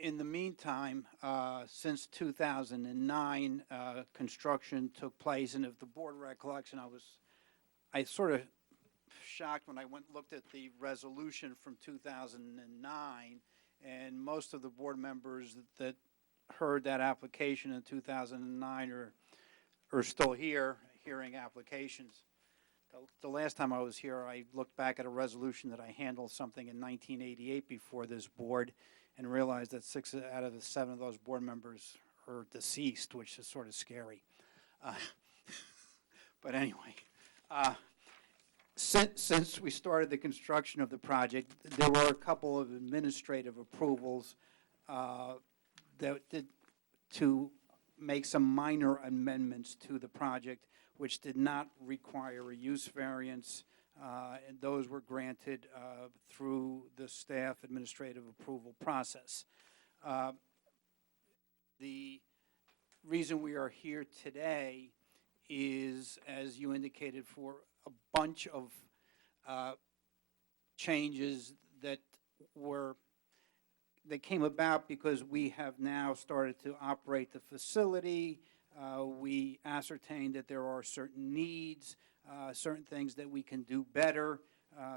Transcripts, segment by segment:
In the meantime, since 2009, construction took place, and if the board recollection, I sort of shocked when I went and looked at the resolution from 2009, and most of the board members that heard that application in 2009 are still here, hearing applications. The last time I was here, I looked back at a resolution that I handled something in 1988 before this board, and realized that 6 out of the 7 of those board members are deceased, which is sort of scary. But anyway, since we started the construction of the project, there were a couple of administrative approvals to make some minor amendments to the project, which did not require a use variance, and those were granted through the staff administrative approval process. The reason we are here today is, as you indicated, for a bunch of changes that came about because we have now started to operate the facility. We ascertained that there are certain needs, certain things that we can do better,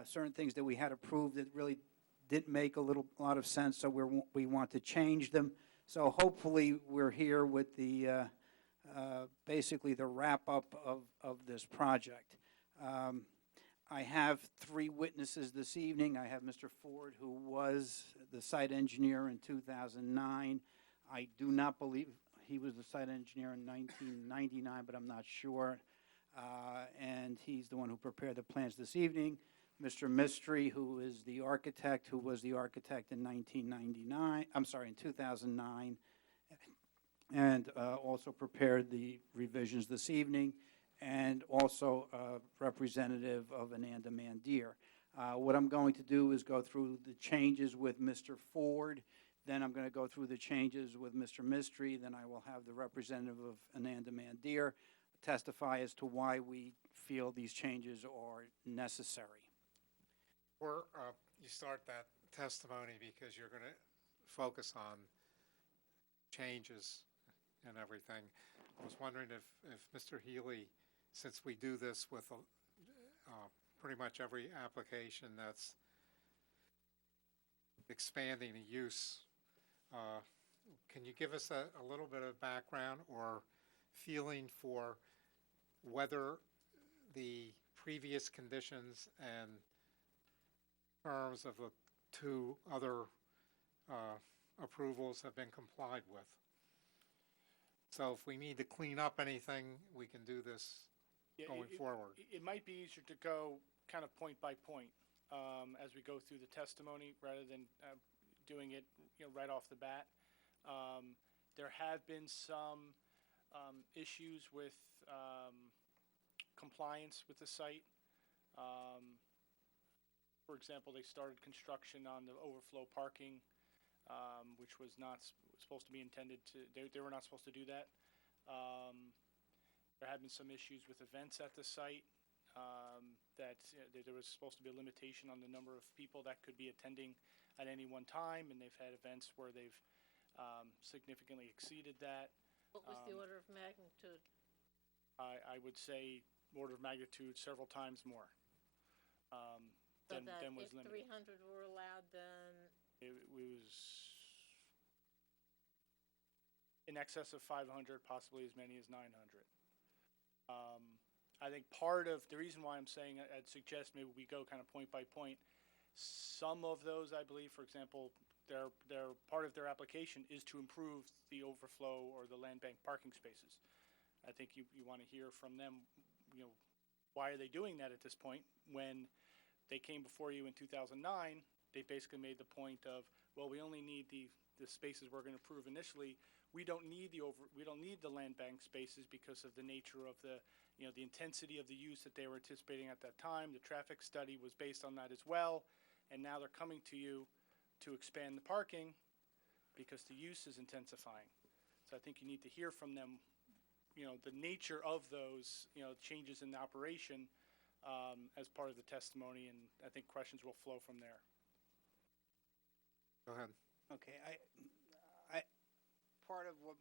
certain things that we had approved that really didn't make a lot of sense, so we want to change them. So hopefully we're here with the basically the wrap-up of this project. I have 3 witnesses this evening. I have Mr. Ford, who was the site engineer in 2009. I do not believe he was the site engineer in 1999, but I'm not sure. And he's the one who prepared the plans this evening. Mr. Mystery, who is the architect, who was the architect in 1999, I'm sorry, in 2009, and also prepared the revisions this evening, and also a representative of Ananda Mandir. What I'm going to do is go through the changes with Mr. Ford, then I'm going to go through the changes with Mr. Mystery, then I will have the representative of Ananda Mandir testify as to why we feel these changes are necessary. Or you start that testimony, because you're going to focus on changes and everything. I was wondering if Mr. Healy, since we do this with pretty much every application that's expanding a use, can you give us a little bit of background or feeling for whether the previous conditions and terms of the 2 other approvals have been complied with? So if we need to clean up anything, we can do this going forward. It might be easier to go kind of point by point as we go through the testimony, rather than doing it right off the bat. There have been some issues with compliance with the site. For example, they started construction on the overflow parking, which was not supposed to be intended to, they were not supposed to do that. There have been some issues with events at the site, that there was supposed to be a limitation on the number of people that could be attending at any one time, and they've had events where they've significantly exceeded that. What was the order of magnitude? I would say order of magnitude several times more than was if limited. 300 were allowed, then It was in excess of 500, possibly as many as 900. I think part of the reason why I'm saying I'd suggest maybe we go kind of point by point. Some of those, I believe, for example, their part of their application is to improve the overflow or the land bank parking spaces. I think you want to hear from them, why are they doing that at this point? When they came before you in 2009, they basically made the point of, well, we only need the spaces we're going to approve initially. We don't need the land bank spaces because of the nature of the intensity of the use that they were anticipating at that time. The traffic study was based on that as well, and now they're coming to you to expand the parking because the use is intensifying. So I think you need to hear from them, the nature of those, changes in the operation as part of the testimony, and I think questions will flow from there. Go ahead. Okay, part of what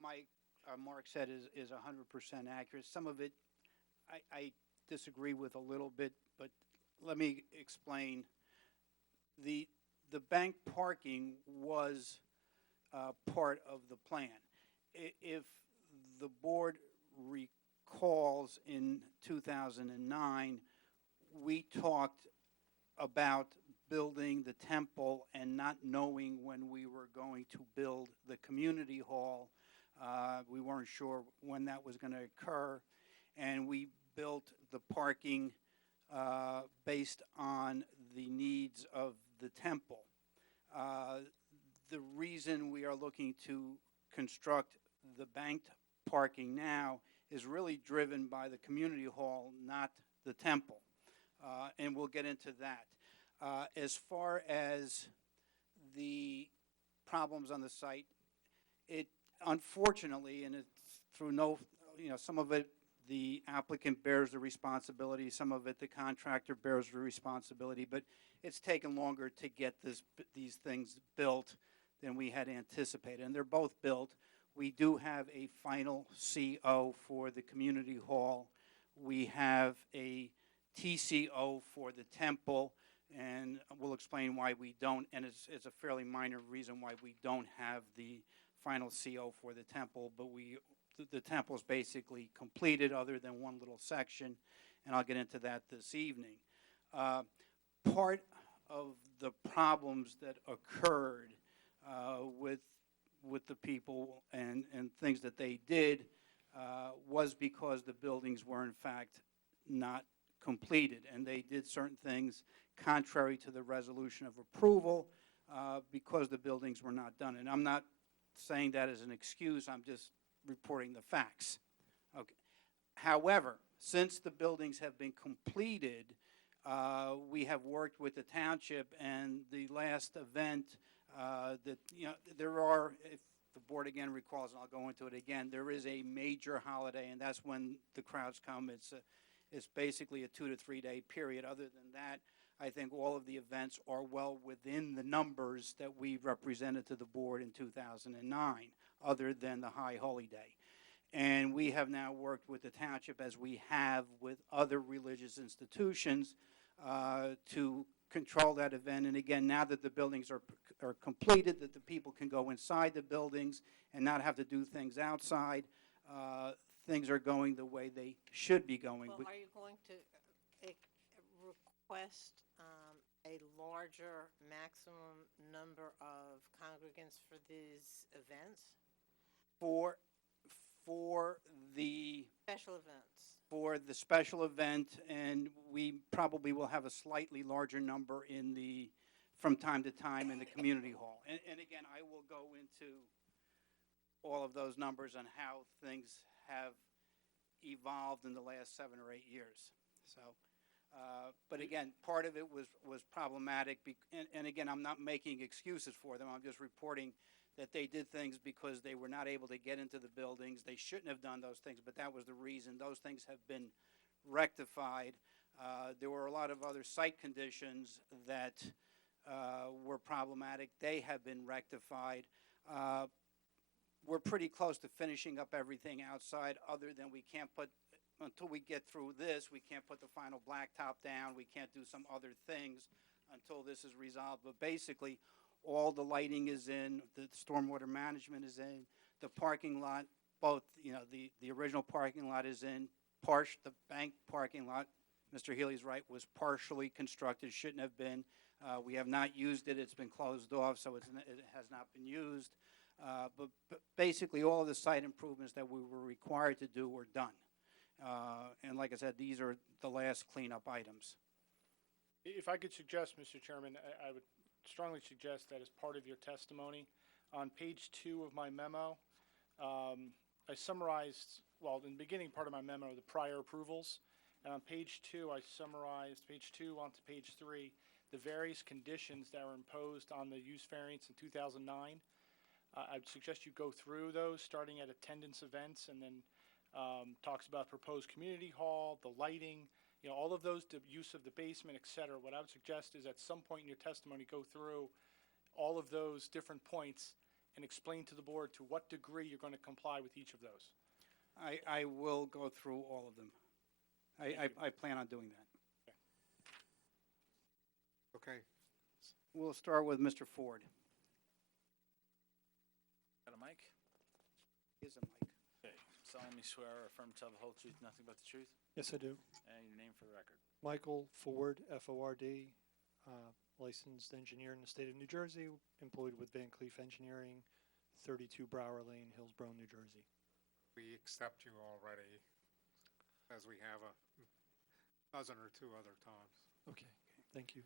Mark said is 100% accurate. Some of it I disagree with a little bit, but let me explain. The bank parking was part of the plan. If the board recalls, in 2009, we talked about building the temple and not knowing when we were going to build the community hall. We weren't sure when that was going to occur, and we built the parking based on the needs of the temple. The reason we are looking to construct the banked parking now is really driven by the community hall, not the temple, and we'll get into that. As far as the problems on the site, it unfortunately, and it's through some of it the applicant bears the responsibility, some of it the contractor bears the responsibility, but it's taken longer to get these things built than we had anticipated, and they're both built. We do have a final CO for the community hall. We have a TCO for the temple, and we'll explain why we don't, and it's a fairly minor reason why we don't have the final CO for the temple, but the temple is basically completed other than one little section, and I'll get into that this evening. Part of the problems that occurred with the people and things that they did was because the buildings were in fact not completed, and they did certain things contrary to the resolution of approval because the buildings were not done. And I'm not saying that as an excuse, I'm just reporting the facts. Okay. However, since the buildings have been completed, we have worked with the township, and the last event there are, if the board again recalls, and I'll go into it again, there is a major holiday, and that's when the crowds come. It's basically a 2 to 3 day period. Other than that, I think all of the events are well within the numbers that we represented to the board in 2009, other than the High Holy Day. And we have now worked with the township, as we have with other religious institutions, to control that event. And again, now that the buildings are completed, that the people can go inside the buildings and not have to do things outside, things are going the way they should be going. Well, are you going to request a larger maximum number of congregants for these events? For the Special events. For the special event, and we probably will have a slightly larger number from time to time in the community hall. And again, I will go into all of those numbers on how things have evolved in the last 7 or 8 years. So, but again, part of it was problematic, and again, I'm not making excuses for them. I'm just reporting that they did things because they were not able to get into the buildings. They shouldn't have done those things, but that was the reason. Those things have been rectified. There were a lot of other site conditions that were problematic. They have been rectified. We're pretty close to finishing up everything outside, other than we can't put, until we get through this, we can't put the final blacktop down. We can't do some other things until this is resolved. But basically, all the lighting is in, the stormwater management is in, the parking lot, both, the original parking lot is in, the bank parking lot, Mr. Healy's right, was partially constructed, shouldn't have been. We have not used it, it's been closed off, so it has not been used. But basically, all of the site improvements that we were required to do were done. And like I said, these are the last cleanup items. If I could suggest, Mr. Chairman, I would strongly suggest that as part of your testimony, on page 2 of my memo, I summarized, well, in the beginning part of my memo, the prior approvals. And on page 2, I summarized, page 2 onto page 3, the various conditions that were imposed on the use variance in 2009. I'd suggest you go through those, starting at attendance events, and then talks about proposed community hall, the lighting, all of those, the use of the basement, et cetera. What I would suggest is at some point in your testimony, go through all of those different points and explain to the board to what degree you're going to comply with each of those. I will go through all of them. I plan on doing that. Okay, We'll start with Mr. Ford. Got a mic? Here's a mic. Okay. Solemnly swear or affirm to tell the whole truth, nothing but the truth, Yes, I do. and your name for the record. Michael Ford, Ford, licensed engineer in the state of New Jersey, employed with Van Cleef Engineering, 32 Brower Lane, Hillsborough, New Jersey. we accept you already, as we have a dozen or two other times. Okay, thank you.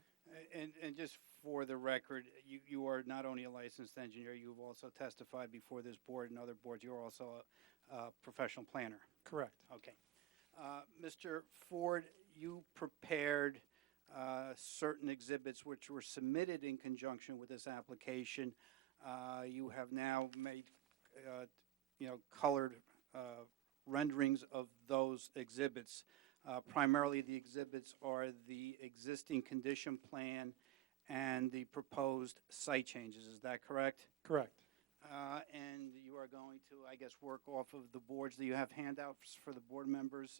And just for the record, you are not only a licensed engineer, you've also testified before this board and other boards. You're also a professional planner. Correct. Okay. Mr. Ford, you prepared certain exhibits which were submitted in conjunction with this application. You have now made, colored renderings of those exhibits. Primarily, the exhibits are the existing condition plan and the proposed site changes. Is that correct? Correct. And you are going to, I guess, work off of the boards. Do you have handouts for the board members?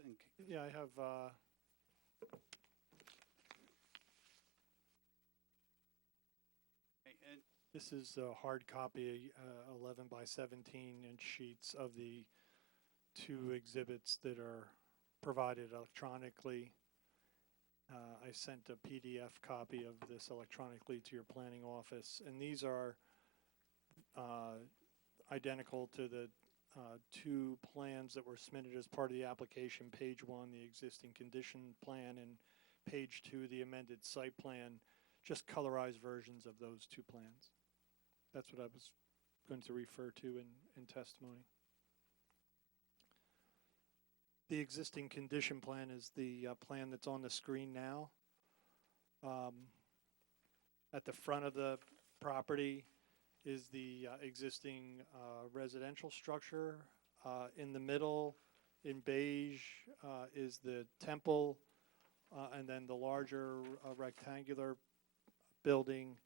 Yeah, I have, And this is a hard copy, 11 by 17-inch sheets of the two exhibits that are provided electronically. I sent a PDF copy of this electronically to your planning office, and these are identical to the two plans that were submitted as part of the application. Page 1, the existing condition plan, and page 2, the amended site plan, just colorized versions of those two plans. That's what I was going to refer to in testimony. The existing condition plan is the plan that's on the screen now. At the front of the property is the existing residential structure. In the middle, in beige, is the temple, and then the larger rectangular building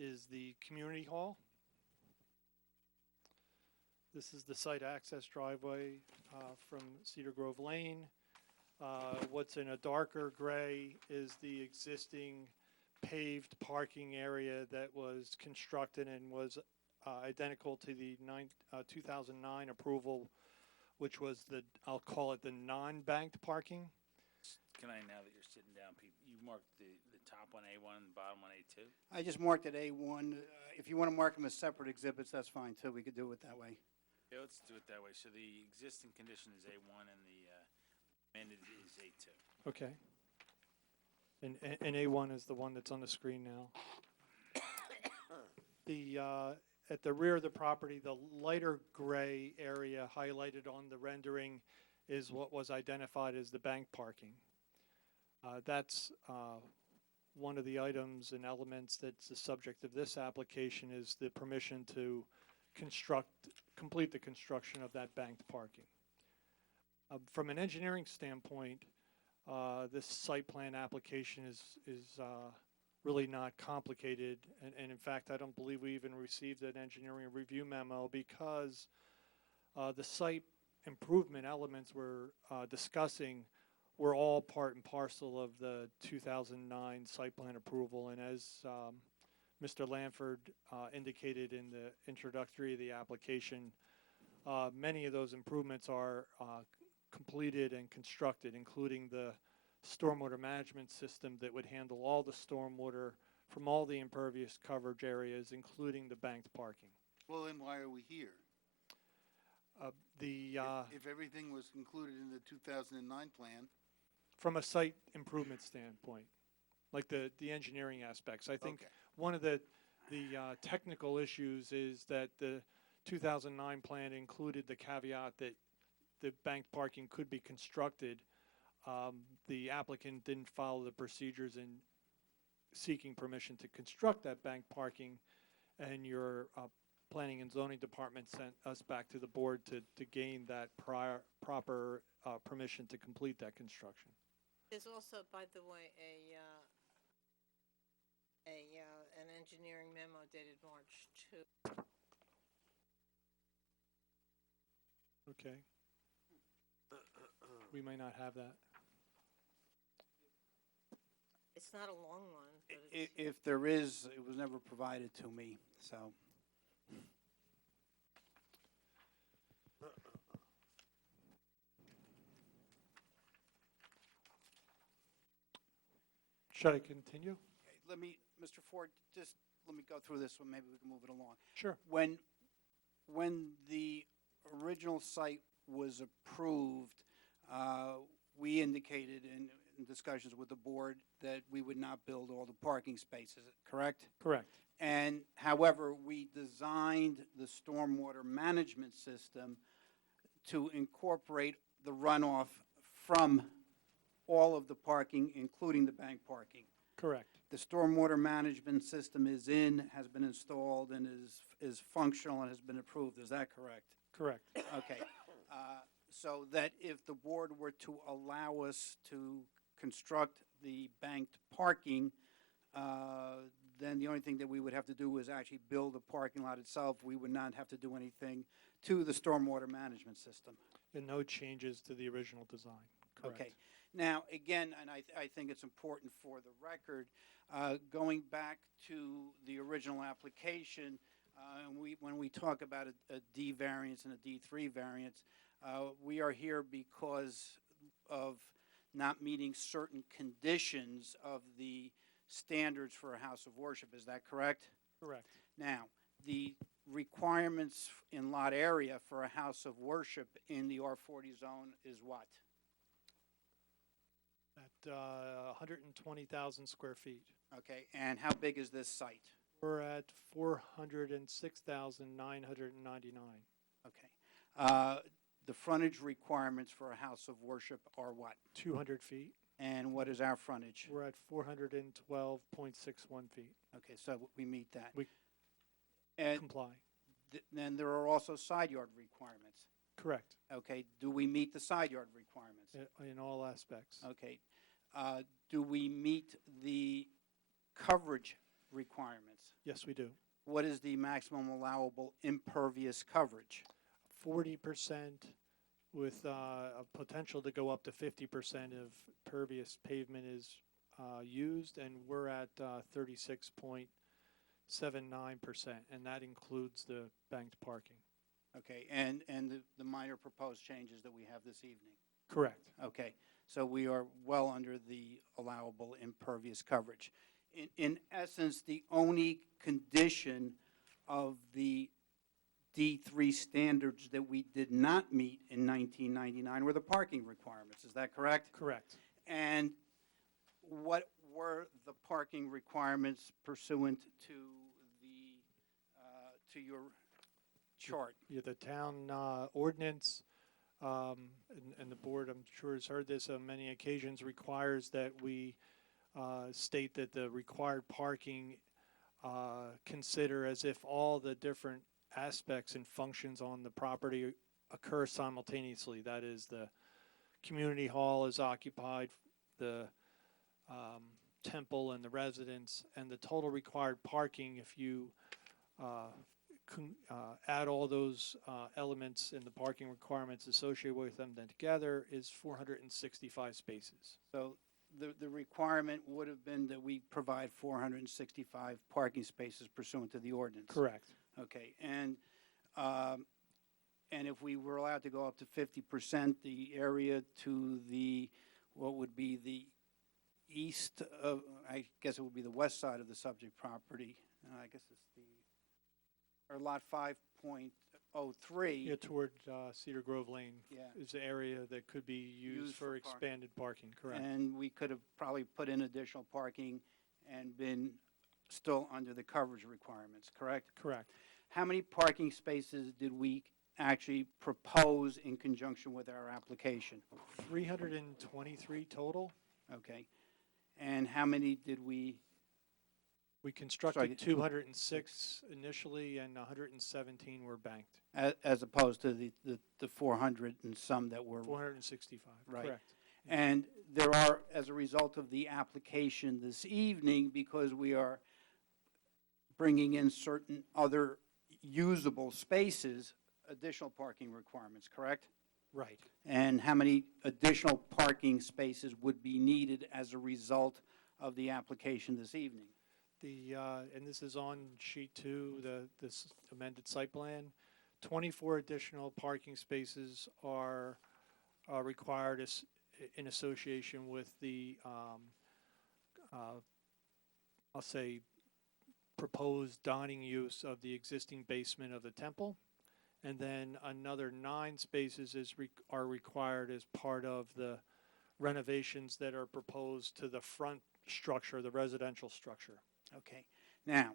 is the community hall. This is the site access driveway from Cedar Grove Lane. What's in a darker gray is the existing paved parking area that was constructed and was identical to the 2009 approval, which was I'll call it the non-banked parking. Can I, now that you're sitting down, you marked the top one A1 and the bottom one A2? I just marked it A1. If you want to mark them as separate exhibits, that's fine, too. We could do it that way. Yeah, let's do it that way. So the existing condition is A1 and the amended is A2. Okay. And A1 is the one that's on the screen now. At the rear of the property, the lighter gray area highlighted on the rendering is what was identified as the bank parking. That's one of the items and elements that's the subject of this application is the permission to complete the construction of that banked parking. From an engineering standpoint, this site plan application is really not complicated, and in fact, I don't believe we even received an engineering review memo because the site improvement elements we're discussing were all part and parcel of the 2009 site plan approval, and as Mr. Lanford indicated in the introductory of the application, many of those improvements are completed and constructed, including the stormwater management system that would handle all the stormwater from all the impervious coverage areas, including the banked parking. Well, then why are we here? If everything was included in the 2009 plan. From a site improvement standpoint, like the engineering aspects, I think one of the technical issues is that the 2009 plan included the caveat that the banked parking could be constructed. The applicant didn't follow the procedures in seeking permission to construct that banked parking, and your planning and zoning department sent us back to the board to gain that proper permission to complete that construction. There's also, by the way, an engineering memo dated March 2 Okay. We may not have that. It's not a long one, but If there is, it was never provided to me, so. Should I continue? Let me, Mr. Ford, just let me go through this one, maybe we can move it along. Sure. When the original site was approved, we indicated in discussions with the board that we would not build all the parking spaces, correct? Correct. And however, we designed the stormwater management system to incorporate the runoff from all of the parking, including the bank parking. Correct. The stormwater management system is in, has been installed, and is functional and has been approved. Is that correct? Correct. Okay. So that if the board were to allow us to construct the banked parking, then the only thing that we would have to do is actually build the parking lot itself. We would not have to do anything to the stormwater management system. And no changes to the original design. Correct. Okay. Now, again, and I think it's important for the record, going back to the original application, when we talk about a D variance and a D3 variance, we are here because of not meeting certain conditions of the standards for a house of worship. Is that correct? Correct. Now, the requirements in lot area for a house of worship in the R40 zone is what? At 120,000 square feet. Okay, and how big is this site? We're at 406,999. Okay. The frontage requirements for a house of worship are what? 200 feet. And what is our frontage? We're at 412.61 feet. Okay, so we meet that. We And comply. then there are also side yard requirements. Correct. Okay, do we meet the side yard requirements? In all aspects. Okay. Do we meet the coverage requirements? Yes, we do. What is the maximum allowable impervious coverage? 40% with a potential to go up to 50% of pervious pavement is used, and we're at 36.79%, and that includes the banked parking. Okay, and the minor proposed changes that we have this evening? Correct. Okay, so we are well under the allowable impervious coverage. In essence, the only condition of the D3 standards that we did not meet in 1999 were the parking requirements. Is that correct? Correct. And what were the parking requirements pursuant to to your chart? Yeah, the town ordinance, and the board, I'm sure, has heard this on many occasions, requires that we state that the required parking consider as if all the different aspects and functions on the property occur simultaneously. That is, the community hall is occupied, the temple and the residence, and the total required parking, if you add all those elements and the parking requirements associated with them then together, is 465 spaces. So the requirement would have been that we provide 465 parking spaces pursuant to the ordinance? Correct. Okay, and if we were allowed to go up to 50%, the area to the, what would be the east of, I guess it would be the west side of the subject property, I guess it's or lot 5.03. Yeah, toward Cedar Grove Lane. Yeah. Is the area that could be used for parking. expanded parking, correct? And we could have probably put in additional parking and been still under the coverage requirements, correct? Correct. How many parking spaces did we actually propose in conjunction with our application? 323 total. Okay. And how many did we? We constructed 206 initially, and 117 were banked. As opposed to the 400 and some that were. 465, Right. correct. And there are, as a result of the application this evening, because we are bringing in certain other usable spaces, additional parking requirements, correct? Right. And how many additional parking spaces would be needed as a result of the application this evening? And this is on sheet 2, this amended site plan. 24 additional parking spaces are required in association with the, I'll say, proposed dining use of the existing basement of the temple. And then another 9 spaces are required as part of the renovations that are proposed to the front structure, the residential structure. Okay. Now,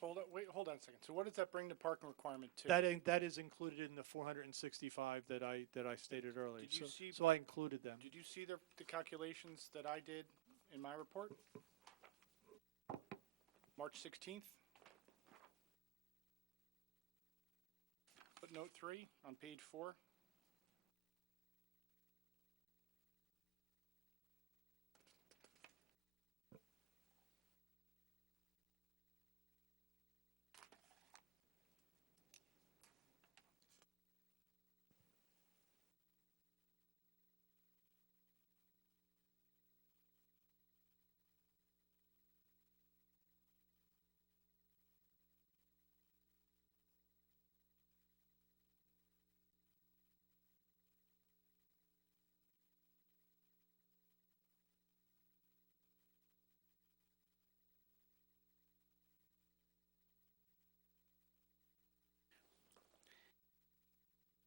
Hold on a second. So what does that bring the parking requirement to? That is included in the 465 that I stated earlier. Did you see- So I included them. Did you see the calculations that I did in my report? March 16th? Footnote 3 on page 4.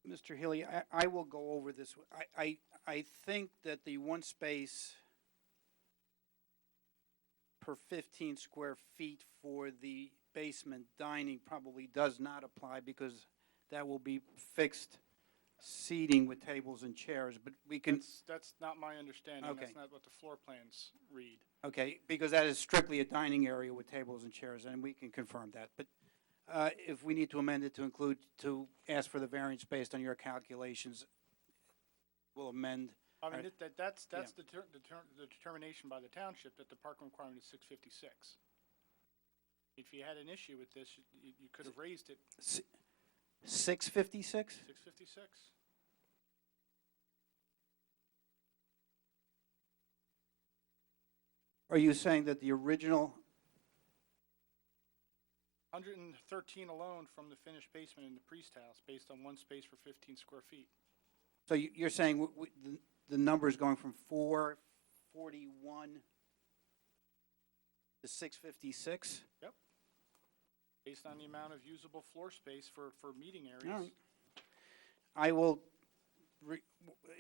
Mr. Healy, I will go over this. I think that the one space per 15 square feet for the basement dining probably does not apply because that will be fixed seating with tables and chairs, but we can, That's not my understanding. Okay. That's not what the floor plans read. okay, because that is strictly a dining area with tables and chairs, and we can confirm that. But if we need to amend it to include, to ask for the variance based on your calculations, we'll amend. I mean, Right. that's Yeah. the determination by the township that the parking requirement is 656. If you had an issue with this, you could have raised it 656? 656. Are you saying that the original, 113 alone from the finished basement in the priest house, based on one space for 15 square feet. so you're saying the number is going from 441 to 656? Based on the amount of usable floor space for meeting All areas. right. I will,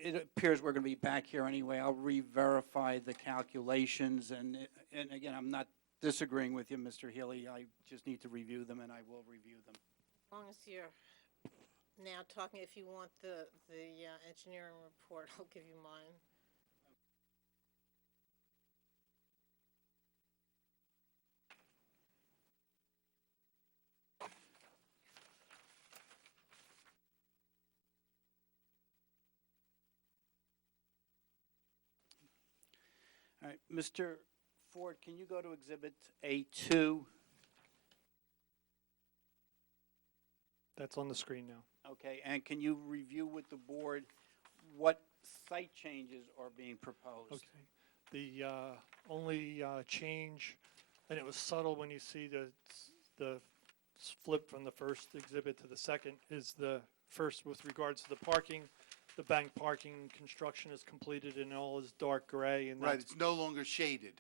it appears we're going to be back here anyway. I'll re-verify the calculations, and again, I'm not disagreeing with you, Mr. Healy. I just need to review them, and I will review them. As long as you're now talking, if you want the engineering report, I'll give you mine. All right, Mr. Ford, can you go to Exhibit A2? That's on the screen now. Okay, and can you review with the board what site changes are being proposed? Okay. The only change, and it was subtle when you see the flip from the first exhibit to the second, is the first with regards to the parking. The bank parking construction is completed and all is dark gray, and Right, that's it's no longer shaded.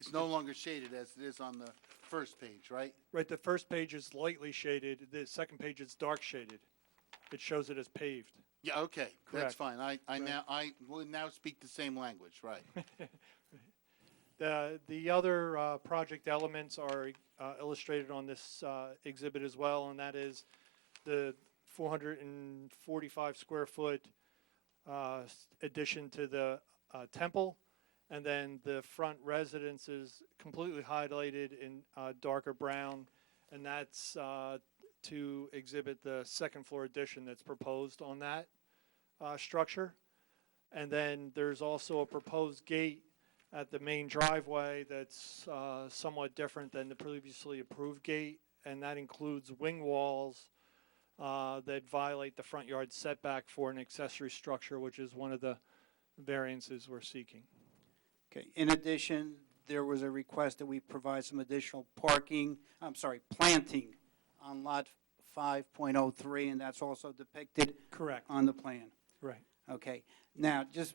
It's no longer shaded as it is on the first page, right? right. The first page is lightly shaded. The second page is dark shaded. It shows it as paved. Yeah, okay, that's Correct. fine. I will now speak the same language, right? The other project elements are illustrated on this exhibit as well, and that is the 445 square foot addition to the temple, and then the front residence is completely highlighted in darker brown, and that's to exhibit the second floor addition that's proposed on that structure. And then there's also a proposed gate at the main driveway that's somewhat different than the previously approved gate, and that includes wing walls that violate the front yard setback for an accessory structure, which is one of the variances we're seeking. Okay, in addition, there was a request that we provide some additional planting on lot 5.03, and that's also depicted Correct. on the plan. Right. Okay, now, just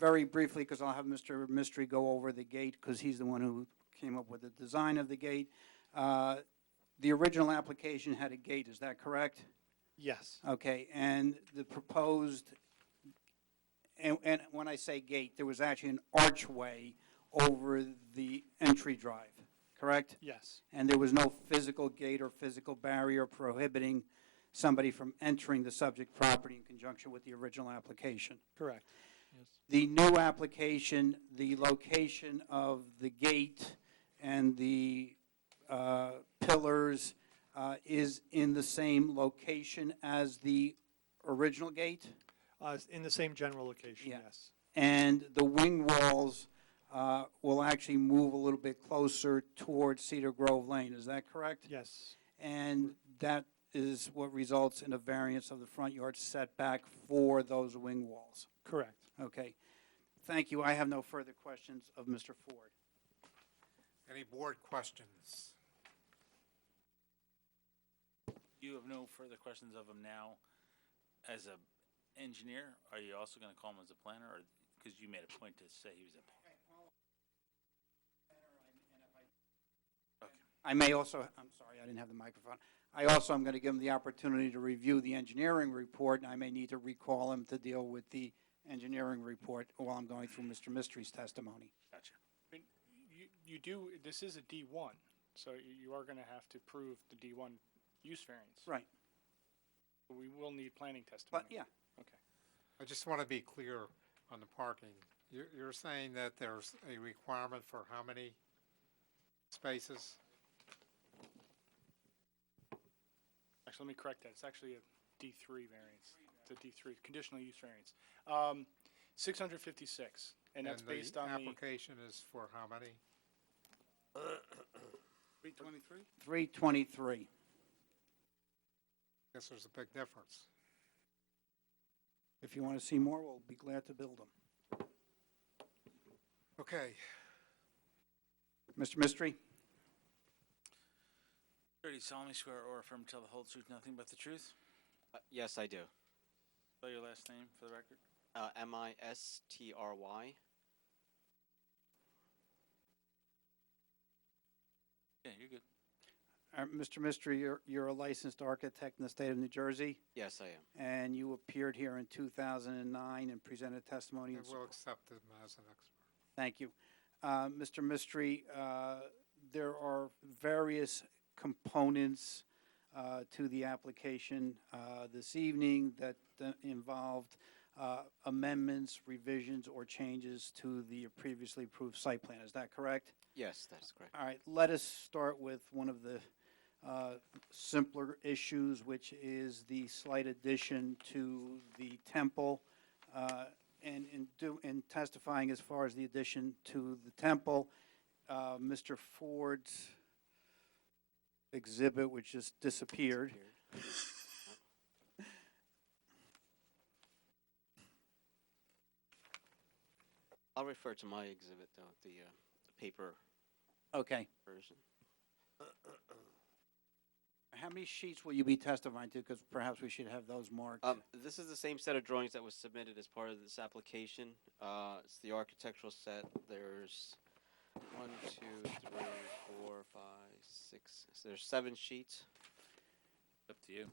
very briefly, because I'll have Mr. Mystery go over the gate, because he's the one who came up with the design of the gate. The original application had a gate, is that correct? Yes. Okay, and the proposed, and when I say gate, there was actually an archway over the entry drive, correct? Yes. And there was no physical gate or physical barrier prohibiting somebody from entering the subject property in conjunction with the original application. Correct. Yes. The new application, the location of the gate and the pillars is in the same location as the original gate? In the same general location, Yeah. yes. And the wing walls will actually move a little bit closer towards Cedar Grove Lane, is that correct? Yes. And that is what results in a variance of the front yard setback for those wing walls. Correct. Okay. Thank you. I have no further questions of Mr. Ford. Any board questions? You have no further questions of him now as a engineer? Are you also going to call him as a planner, or, because you made a point to say he was a. Okay. I may also, I'm sorry, I didn't have the microphone. I also am going to give him the opportunity to review the engineering report, and I may need to recall him to deal with the engineering report while I'm going through Mr. Mystery's testimony. Gotcha. I mean, you do, this is a D1, so you are going to have to prove the D1 use variance. Right. We will need planning But, testimony. yeah, Okay. I just want to be clear on the parking. You're saying that there's a requirement for how many spaces? Actually, let me correct that. It's actually a D3 variance. It's a D3, conditional use variance. 656, and that's based on the the, application is for how many? 323? 323. Guess there's a big difference. If you want to see more, we'll be glad to build them. Okay. Mr. Mystery? Do you solemnly swear or affirm to tell the whole truth, nothing but the truth? Yes, I do. Spell your last name for the record. Mistry. Yeah, you're good. Mr. Mystery, you're a licensed architect in the state of New Jersey, Yes, I am. and you appeared here in 2009 and presented testimony. And in we'll support- accept him as an expert. Thank you. Mr. Mystery, there are various components to the application this evening that involved amendments, revisions, or changes to the previously approved site plan. Is that correct? Yes, that is correct. All right, let us start with one of the simpler issues, which is the slight addition to the temple. In testifying as far as the addition to the temple, Mr. Ford's exhibit, which just disappeared. I'll refer to my exhibit, though, the paper Okay. version. How many sheets will you be testifying to? Because perhaps we should have those marked. This is the same set of drawings that was submitted as part of this application. It's the architectural set. There's 1, 2, 3, 4, 5, 6. So there's 7 sheets. Up to you.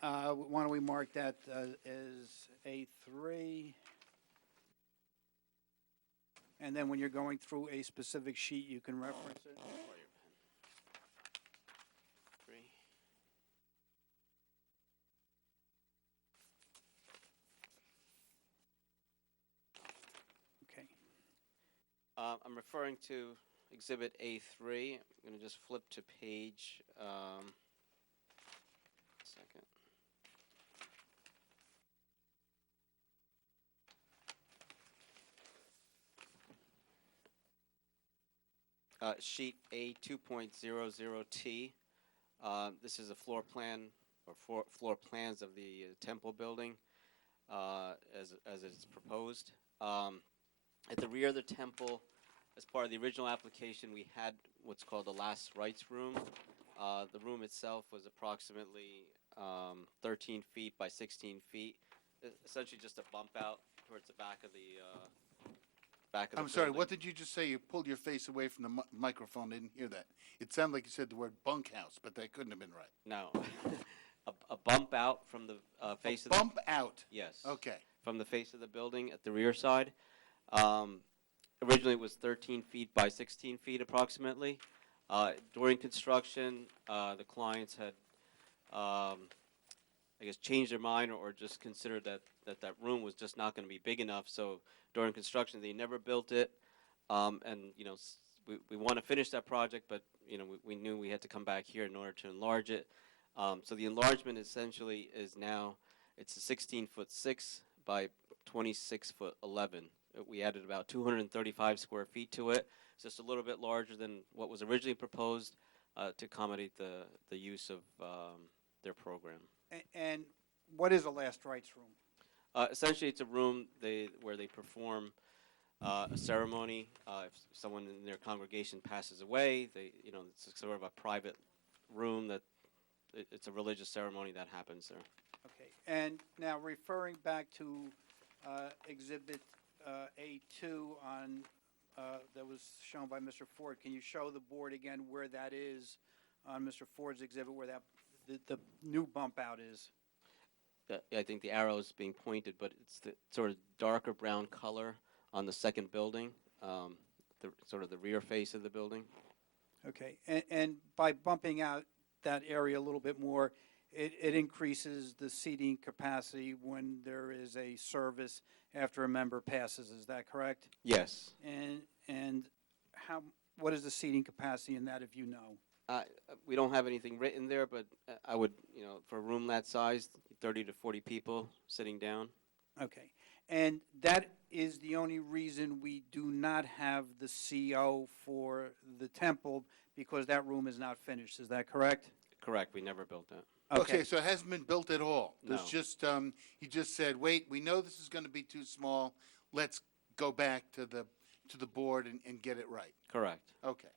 Why don't we mark that as A3? And then when you're going through a specific sheet, you can reference it. Borrow your pen. 3. Okay. I'm referring to Exhibit A3. I'm going to just flip to page. Second. Sheet A 2.00T. This is a floor plan or floor plans of the temple building as it's proposed. At the rear of the temple, as part of the original application, we had what's called the last rites room. The room itself was approximately 13 feet by 16 feet, essentially just a bump out towards the back of the I'm sorry, building. what did you just say? You pulled your face away from the microphone. I didn't hear that. It sounded like you said the word bunkhouse, but that couldn't have been right. No. A bump out from the face of the... Bump out. Yes. Okay. From the face of the building at the rear side. Originally, it was 13 feet by 16 feet approximately. During construction, the clients had, I guess, changed their mind or just considered that room was just not going to be big enough. So during construction, they never built it. And, you know, we want to finish that project, but, you know, we knew we had to come back here in order to enlarge it. So the enlargement essentially is now, it's a 16'6" by 26'11". We added about 235 square feet to it. It's just a little bit larger than what was originally proposed to accommodate the use of their program. And what is a last rites room? Essentially, it's a room where they perform a ceremony. If someone in their congregation passes away, it's sort of a private room that it's a religious ceremony that happens there. Okay, and now referring back to Exhibit A2 on, that was shown by Mr. Ford, can you show the board again where that is on Mr. Ford's exhibit, where that the new bump out is? I think the arrow is being pointed, but it's the sort of darker brown color on the second building, sort of the rear face of the building. Okay, and by bumping out that area a little bit more, it increases the seating capacity when there is a service after a member passes, is that correct? Yes. And what is the seating capacity in that, if you know? We don't have anything written there, but I would, for a room that size, 30 to 40 people sitting down. Okay, and that is the only reason we do not have the CO for the temple, because that room is not finished, is that correct? Correct, we never built that. Okay, so it hasn't been built at all. There's No. just, he just said, wait, we know this is going to be too small. Let's go back to the board and get it right. Correct. Okay.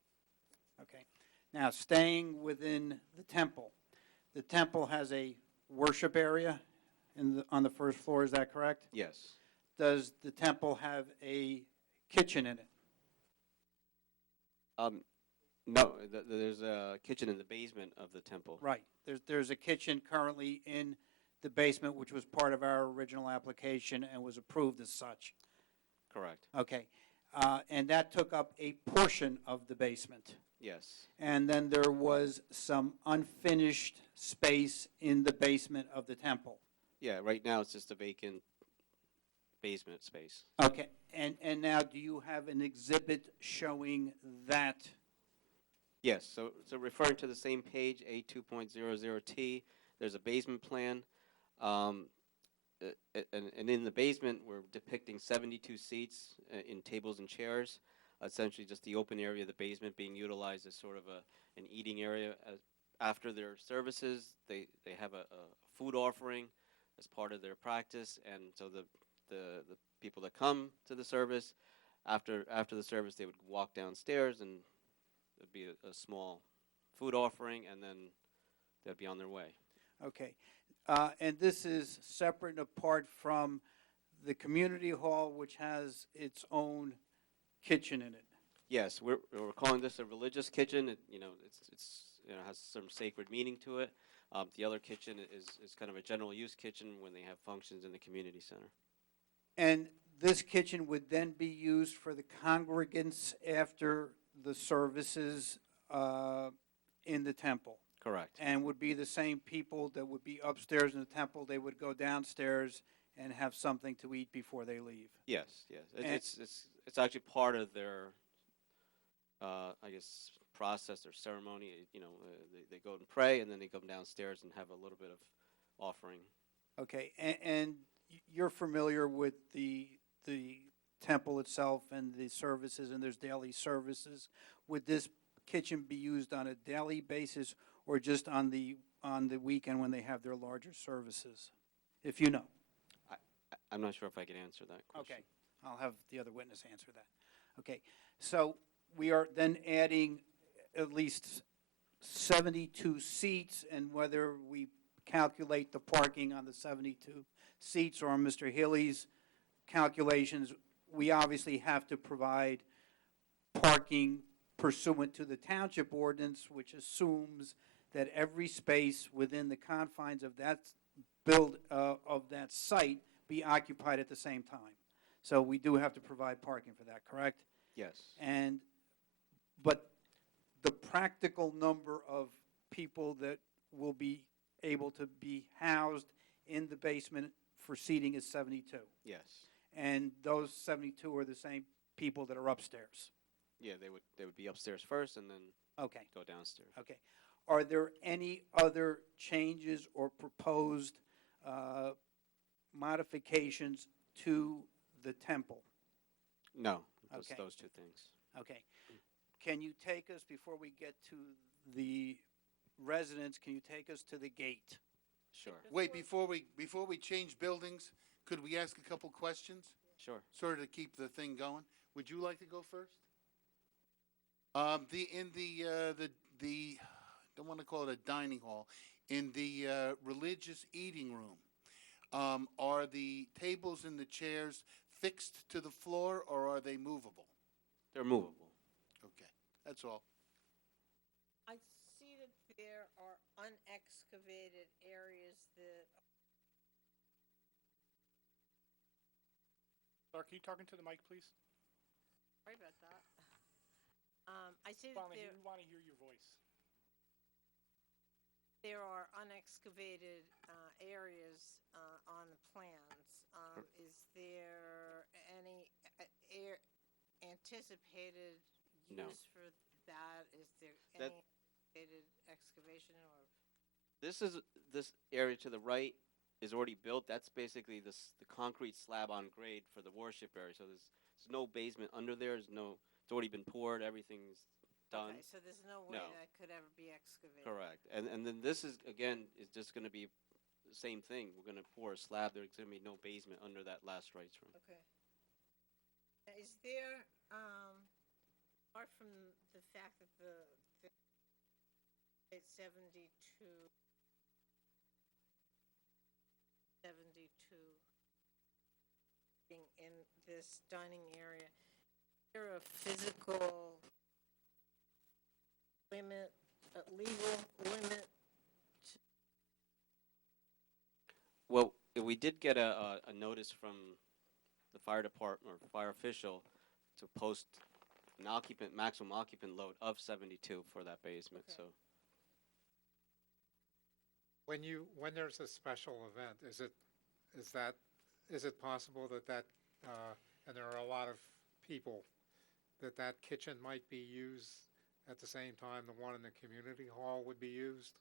Okay. Now, staying within the temple has a worship area on the first floor, is that correct? Yes. Does the temple have a kitchen in it? No, there's a kitchen in the basement of the temple. Right. There's a kitchen currently in the basement, which was part of our original application and was approved as such. Correct. Okay. And that took up a portion of the basement. Yes. And then there was some unfinished space in the basement of the temple. Yeah, right now it's just a vacant basement space. Okay. And now, do you have an exhibit showing that? Yes, so referring to the same page, A2.00T, there's a basement plan. And in the basement, we're depicting 72 seats in tables and chairs, essentially just the open area of the basement being utilized as sort of an eating area. After their services, they have a food offering as part of their practice, and so the people that come to the service, after the service, they would walk downstairs and there'd be a small food offering, and then they'd be on their way. Okay. And this is separate and apart from the community hall, which has its own kitchen in it. Yes, we're calling this a religious kitchen. It's has some sacred meaning to it. The other kitchen is kind of a general use kitchen when they have functions in the community center. And this kitchen would then be used for the congregants after the services in the temple. Correct. And would be the same people that would be upstairs in the temple, they would go downstairs and have something to eat before they leave. Yes. It's actually part of their, I guess, process or ceremony. They go and pray, and then they come downstairs and have a little bit of offering. Okay, and you're familiar with the temple itself and the services, and there's daily services. Would this kitchen be used on a daily basis or just on the on the weekend when they have their larger services? If you know. I'm not sure if I can answer that question. Okay, I'll have the other witness answer that. Okay, so we are then adding at least 72 seats, and whether we calculate the parking on the 72 seats or on Mr. Healy's calculations, we obviously have to provide parking pursuant to the township ordinance, which assumes that every space within the confines of that of that site be occupied at the same time. So we do have to provide parking for that, correct? Yes. But the practical number of people that will be able to be housed in the basement for seating is 72. Yes. And those 72 are the same people that are upstairs. Yeah, they would be upstairs first and then Okay, go downstairs. okay. Are there any other changes or proposed modifications to the temple? No, just Okay. those two things. Okay. Can you take us, before we get to the residents, can you take us to the gate? Sure. Wait, before we change buildings, could we ask a couple questions? Sure. Sort of to keep the thing going. Would you like to go first? Don't want to call it a dining hall, in the religious eating room, are the tables and the chairs fixed to the floor, or are they movable? They're movable. Okay, that's all. I see that there are unexcavated areas that, Sir, can you talk into the mic, please? sorry about that. I see that We there, want to hear your voice. there are unexcavated areas on the plans. Is there any anticipated No. use for that? Is there That- any anticipated excavation or? This area to the right is already built. That's basically the concrete slab on grade for the worship area. So there's no basement under there. It's already been poured. Everything's done. Okay, so there's no way No. that could ever be excavated? Correct. And then this is just going to be the same thing. We're going to pour a slab. There's going to be no basement under that last rites room. Okay. Is there, apart from the fact that it's 72 in this dining area, is there a physical limit, a legal limit? Well, we did get a notice from the fire department or fire official to post an maximum occupant load of 72 for that basement. Okay. So When there's a special event, is it possible that and there are a lot of people, that kitchen might be used at the same time the one in the community hall would be used?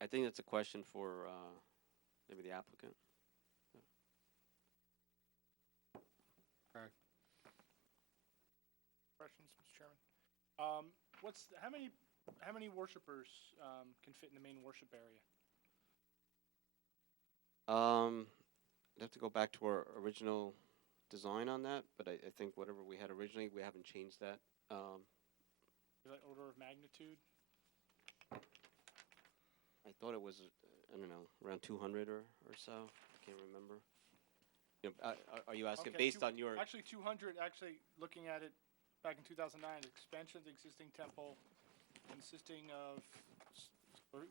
I think that's a question for maybe the applicant. Okay. Questions, Mr. Chairman? How many worshipers can fit in the main worship area? I'd have to go back to our original design on that, but I think whatever we had originally, we haven't changed that. Is that order of magnitude? I thought it was, I don't know, around 200 or so. I can't remember. Are you asking Okay, based on your? Actually, 200, looking at it back in 2009, expansion of the existing temple consisting of,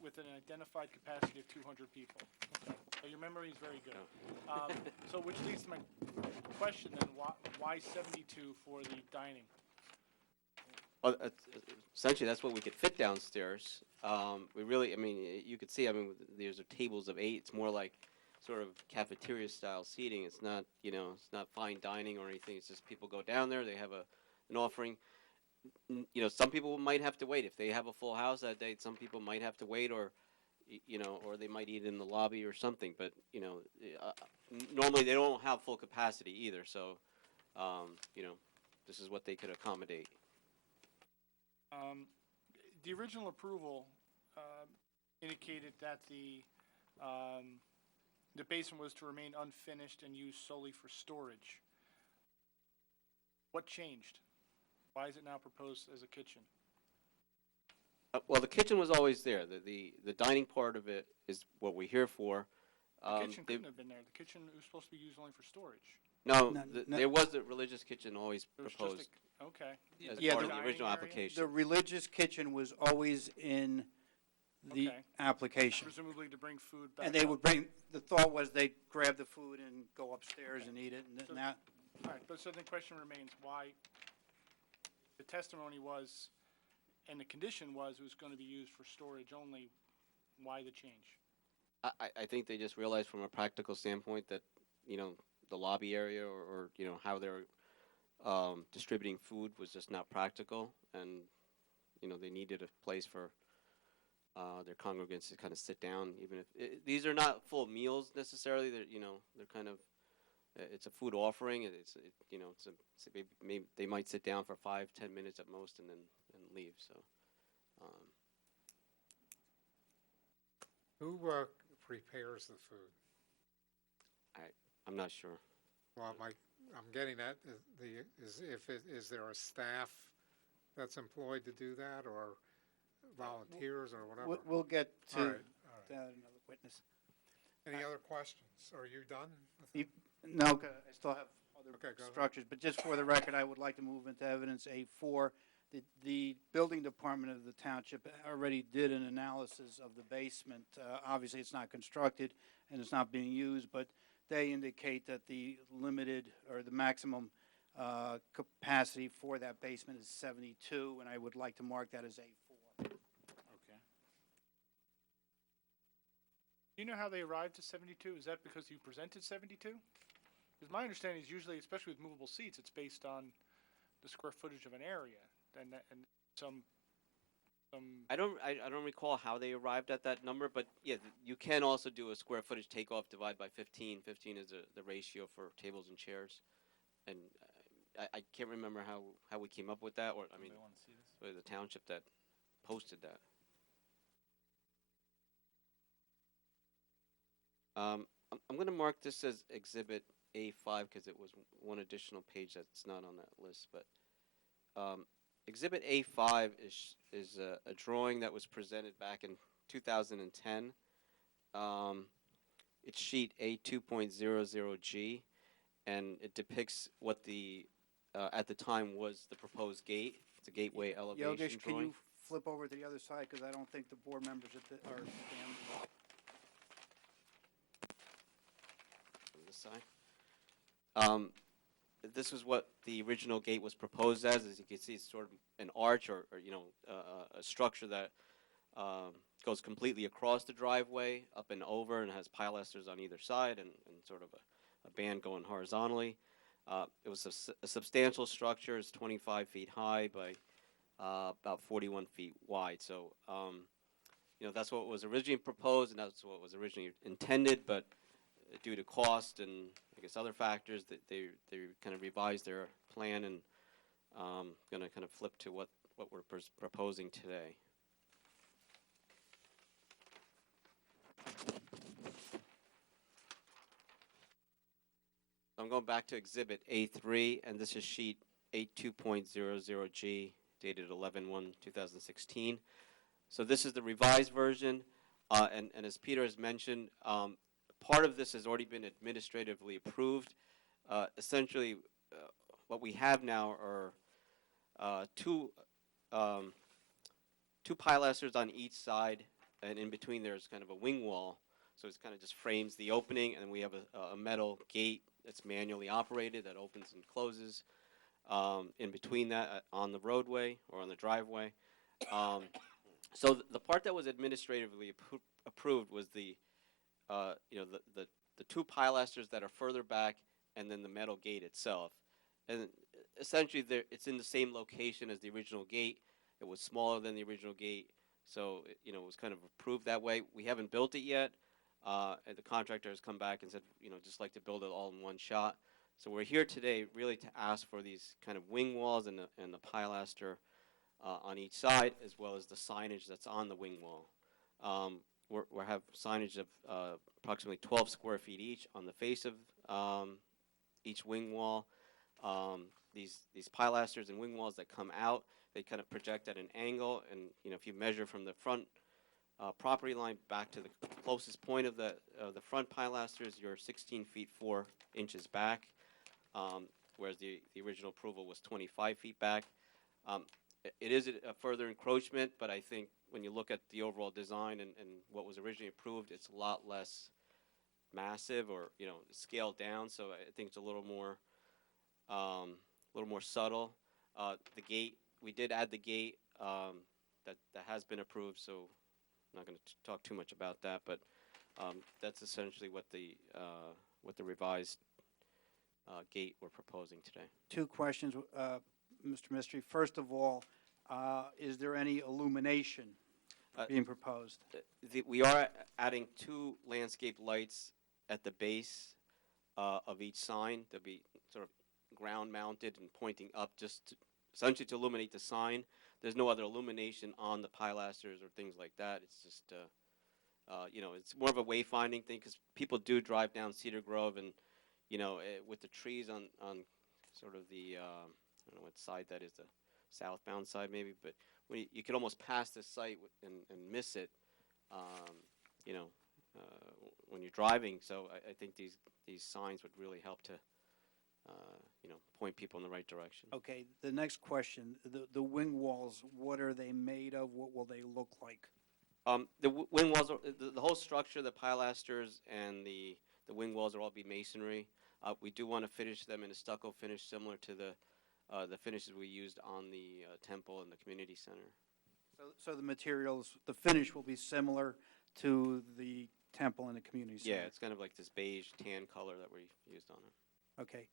with an identified capacity of 200 people. Okay, so your memory is very good. So which leads to my question then, why 72 for the dining? Well, essentially, that's what we could fit downstairs. We really, you could see, there's tables of 8. It's more like sort of cafeteria style seating. It's not, it's not fine dining or anything. It's just people go down there, they have an offering. Some people might have to wait if they have a full house that day. Some people might have to wait, or they might eat in the lobby or something. But normally they don't have full capacity either. So, this is what they could accommodate. The original approval indicated that the basement was to remain unfinished and used solely for storage. What changed? Why is it now proposed as a kitchen? Well, the kitchen was always there. The dining part of it is what we're here for. The kitchen couldn't have been there. The kitchen was supposed to be used only for storage. No, No, no. there was a religious kitchen always It was just proposed okay. as Yeah, part of the the original dining area? application. The religious kitchen was always in the Okay. application. Presumably to bring food back. And they up. would bring, the thought was they'd grab the food and go upstairs and eat it, and So- now, All right, but so the question remains, why, the testimony was, and the condition was it was going to be used for storage only, why the change? I think they just realized from a practical standpoint that, the lobby area or how they're distributing food was just not practical, and, they needed a place for their congregants to kind of sit down, even if, these are not full meals necessarily, they're kind of, it's a food offering, maybe they might sit down for 5-10 minutes at most and then leave, so. Who prepares the food? I'm not sure. Well, I'm getting at, is there a staff that's employed to do that, or volunteers, or whatever? we'll get to All right, all right. that, another witness. Any other questions? Are you done? You- No, I still have other Okay, go ahead. structures, but just for the record, I would like to move into evidence A4. The building department of the township already did an analysis of the basement. Obviously, it's not constructed and it's not being used, but they indicate that the limited or the maximum capacity for that basement is 72, and I would like to mark that as A4. Okay. Do you know how they arrived at 72? Is that because you presented 72? Because my understanding is usually, especially with movable seats, it's based on the square footage of an area and some. I don't recall how they arrived at that number, but yeah, you can also do a square footage takeoff divide by 15. 15 is the ratio for tables and chairs, and I can't remember how we came up with that, or I mean, Anybody want to see this? it was the township that posted that. I'm going to mark this as Exhibit A5 because it was one additional page that's not on that list, but Exhibit A5 is a drawing that was presented back in 2010. It's sheet A2.00G, and it depicts what the at the time was the proposed gate. It's a gateway elevation Yogesh, can drawing. you flip over to the other side, because I don't think the board members are standing. On this side. This was what the original gate was proposed as. As you can see, it's sort of an arch or a structure that goes completely across the driveway, up and over, and has pilasters on either side and sort of a band going horizontally. It was a substantial structure. It's 25 feet high by about 41 feet wide. So, that's what was originally proposed, and that's what was originally intended, but due to cost and I guess other factors, that they kind of revised their plan and going to kind of flip to what we're proposing today. I'm going back to Exhibit A3, and this is sheet A2.00G, dated 11/1/2016. So this is the revised version, and as Peter has mentioned, part of this has already been administratively approved. Essentially, what we have now are two pilasters on each side, and in between there's kind of a wing wall. So it kind of just frames the opening, and we have a metal gate that's manually operated that opens and closes in between that on the roadway or on the driveway. So the part that was administratively approved was the two pilasters that are further back, and then the metal gate itself. And essentially, it's in the same location as the original gate. It was smaller than the original gate, so it was kind of approved that way. We haven't built it yet, and the contractor has come back and said, just like to build it all in one shot. So we're here today really to ask for these kind of wing walls and the pilaster on each side, as well as the signage that's on the wing wall. we have signage of approximately 12 square feet each on the face of each wing wall. These pilasters and wing walls that come out, they kind of project at an angle, and if you measure from the front property line back to the closest point of the front pilasters, you're 16 feet 4 inches back, whereas the original approval was 25 feet back. It is a further encroachment, but I think when you look at the overall design and what was originally approved, it's a lot less massive, or scaled down. So I think it's a little more subtle. The gate, we did add the gate that has been approved, so I'm not going to talk too much about that. But that's essentially what the revised gate we're proposing today. Two questions, Mr. Mystery. First of all, is there any illumination being proposed? We are adding 2 landscape lights at the base of each sign. They'll be sort of ground mounted and pointing up, essentially to illuminate the sign. There's no other illumination on the pilasters or things like that. It's just it's more of a wayfinding thing, because people do drive down Cedar Grove, and with the trees on sort of the I don't know what side that is, the southbound side maybe, but when you could almost pass this site and miss it, when you're driving. So I think these signs would really help to point people in the right direction. Okay, the next question, the wing walls, what are they made of? What will they look like? The wing walls, the whole structure, the pilasters and the wing walls will all be masonry. We do want to finish them in a stucco finish, similar to the finishes we used on the temple and the community center. So the materials, the finish will be similar to the temple and the community center? Yeah, it's kind of like this beige tan color that we used on it. Okay.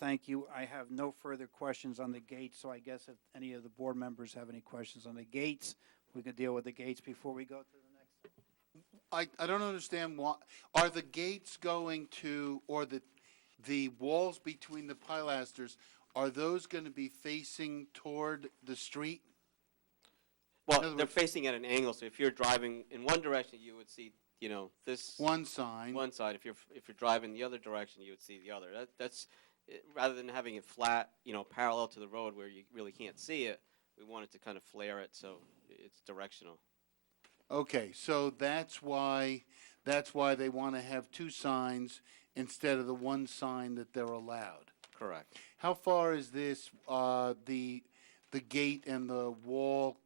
Thank you. I have no further questions on the gates, so I guess if any of the board members have any questions on the gates, we can deal with the gates before we go to the next. I don't understand why. Are the gates going to, or the walls between the pilasters, are those going to be facing toward the street? Well, they're facing at an angle, so if you're driving in one direction, you would see, this one sign. One side. If you're driving the other direction, you would see the other. That's rather than having it flat, parallel to the road where you really can't see it. We wanted to kind of flare it so it's directional. Okay, so that's why they want to have 2 signs instead of the 1 sign that they're allowed. Correct. How far is this the gate and the wall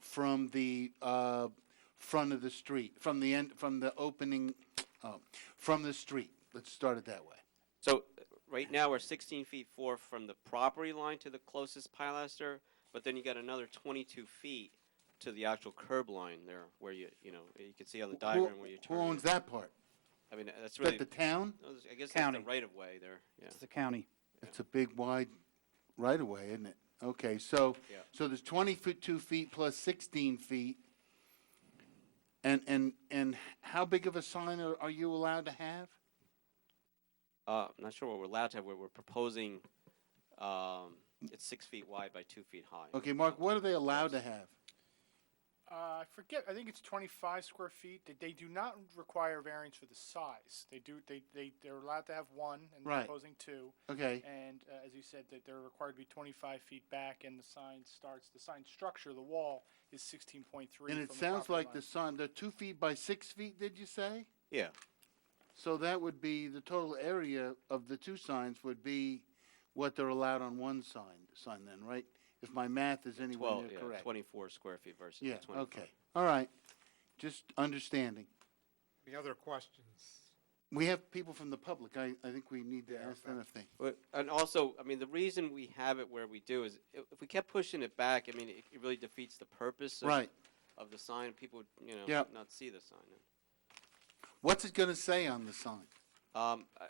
from the front of the street, from the opening, from the street? Let's start it that way. So right now we're 16 feet 4 from the property line to the closest pilaster, but then you got another 22 feet to the actual curb line there, where you can see on the diagram where you turn. Who owns that part? I mean, that's Is really that the town? I guess County. that's the right of way there. Yeah. It's the county. It's a big, wide right-of-way, isn't it? Okay, so Yeah. so there's 22 feet plus 16 feet. And how big of a sign are you allowed to have? I'm not sure what we're allowed to have. We're proposing it's 6 feet wide by 2 feet high. Okay, Mark, what are they allowed to have? I forget. I think it's 25 square feet. They do not require variance for the size. They're allowed to have 1, and Right. proposing 2. Okay, And as you said, that they're required to be 25 feet back, and the sign structure, the wall is 16.3. and it from the sounds property like line. the sign, they're 2 feet by 6 feet, did you say? Yeah. So that would be, the total area of the 2 signs would be what they're allowed on 1 sign then, right? If my math is anywhere 12. near Yeah. correct. 24 square feet versus Yeah, 25. okay. All right. Just understanding. Any other questions? We have people from the public. I think we need to ask them if they. And also, I mean, the reason we have it where we do is if we kept pushing it back, I mean, it really defeats the purpose Right. of the sign. People would, Yep. not see the sign. What's it going to say on the sign?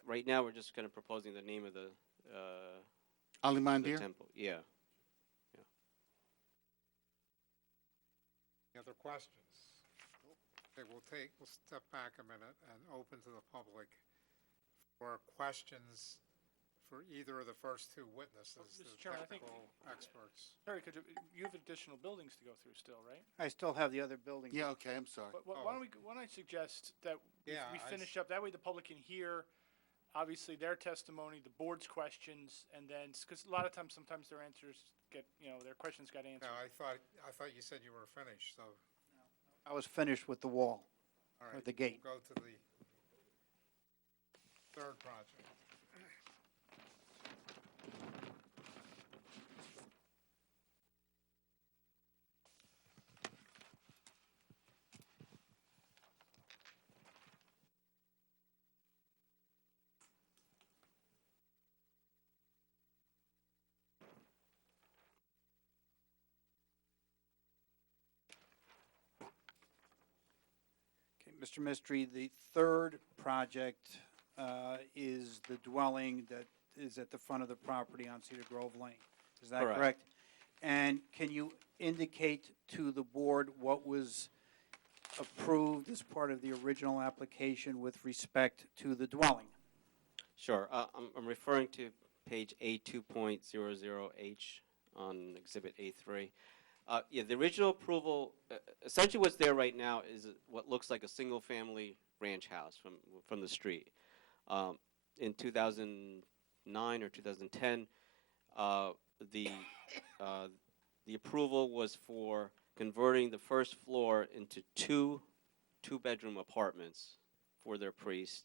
Right now, we're just kind of proposing the name of the Alimandir? temple. Yeah. Any other questions? Okay, we'll step back a minute and open to the public for questions for either of the first two witnesses, Mr. the Chairman, I think- technical experts. Terry, could you have additional buildings to go through still, right? I still have the other buildings. Yeah, okay, I'm sorry. But why don't I suggest that Yeah, we I finish up, that way the public can hear, obviously, their testimony, the board's questions, and then, because a lot of times, sometimes their answers get, their questions got No, answered. I thought you said you were finished, so, I was finished with the wall, all right. or the gate. We'll go to the third project. Okay, Mr. Mistry, the third project is the dwelling that is at the front of the property on Cedar Grove Lane. Is that Correct. correct? And can you indicate to the board what was approved as part of the original application with respect to the dwelling? Sure. I'm referring to page A2.00H on Exhibit A3. Yeah, the original approval, essentially what's there right now is what looks like a single-family ranch house from the street. In 2009 or 2010, the approval was for converting the first floor into two-bedroom apartments for their priest,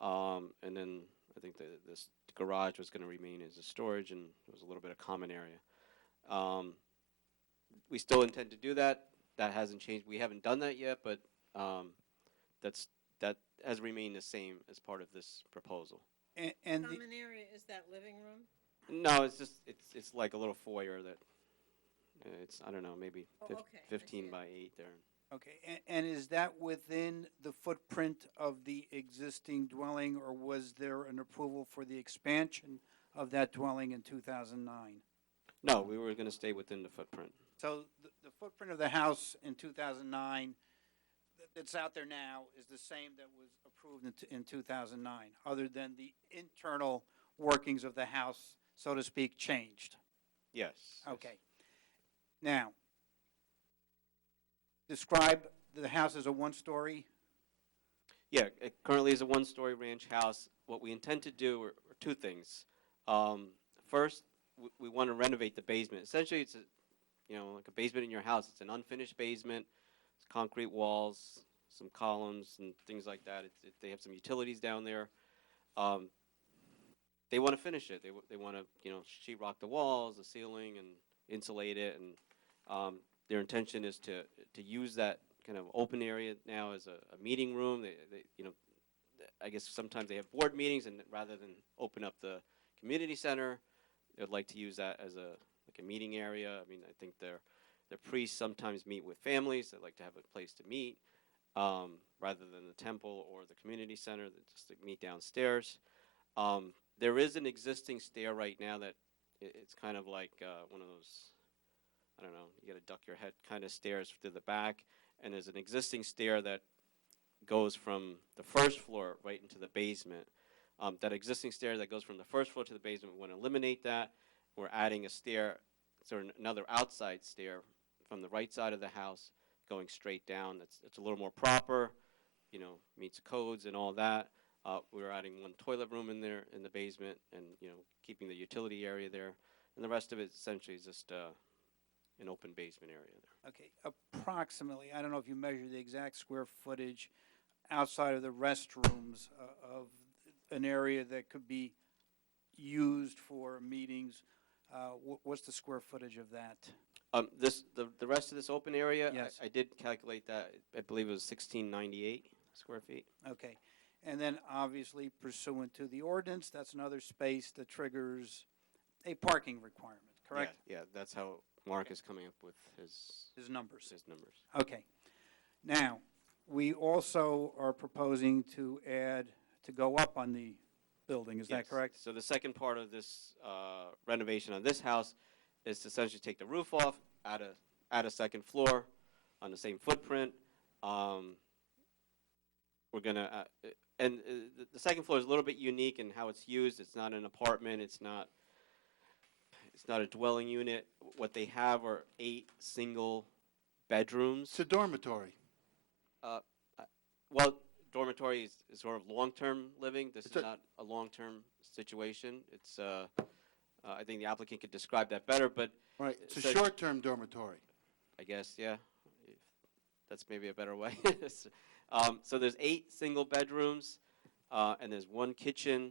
and then I think this garage was going to remain as a storage, and there was a little bit of common area. We still intend to do that. That hasn't changed. We haven't done that yet, but that has remained the same as part of this proposal. And the, Common area, is that living room? No, it's like a little foyer that it's, I don't know, maybe Oh, okay, I 15 see it. by 8 there. okay, and is that within the footprint of the existing dwelling, or was there an approval for the expansion of that dwelling in 2009? No, we were going to stay within the footprint. So the footprint of the house in 2009 that's out there now is the same that was approved in 2009, other than the internal workings of the house, so to speak, changed? Yes. Okay. Now, describe the house as a one-story? Yeah, it currently is a one-story ranch house. What we intend to do are two things. First, we want to renovate the basement. Essentially, it's like a basement in your house. It's an unfinished basement. It's concrete walls, some columns, and things like that. They have some utilities down there. They want to finish it. They want to sheetrock the walls, the ceiling, and insulate it. And their intention is to use that kind of open area now as a meeting room. I guess sometimes they have board meetings, and rather than open up the community center, they would like to use that as a meeting area. I mean, I think their priests sometimes meet with families. They like to have a place to meet rather than the temple or the community center. They just meet downstairs. There is an existing stair right now that it's kind of like one of those, I don't know, you got to duck your head kind of stairs to the back. And there's an existing stair that goes from the first floor right into the basement. That existing stair that goes from the first floor to the basement, we want to eliminate that. We're adding a stair, so another outside stair from the right side of the house going straight down. It's a little more proper, meets codes and all that. We're adding one toilet room in there in the basement, and keeping the utility area there, and the rest of it essentially is just an open basement area there. Okay, approximately, I don't know if you measure the exact square footage outside of the restrooms of an area that could be used for meetings. What's the square footage of that? The rest of this open area, Yes. I did calculate that. I believe it was 1698 square feet. Okay, and then obviously pursuant to the ordinance, that's another space that triggers a parking requirement, correct? Yeah, that's how Mark is coming up with his His numbers. numbers. Okay. Now, we also are proposing to go up on the building, is that Yes. correct? So the second part of this renovation on this house is to essentially take the roof off, add a second floor on the same footprint. We're we're gonna, and the second floor is a little bit unique in how it's used. It's not an apartment. It's not a dwelling unit. What they have are 8 single bedrooms. It's a dormitory. Well, dormitory is sort of long-term living. This It's is not a long-term situation. It's, I think the applicant could describe that better, but Right, it's a So- short-term dormitory. I guess, yeah, that's maybe a better way. So there's 8 single bedrooms, and there's 1 kitchen,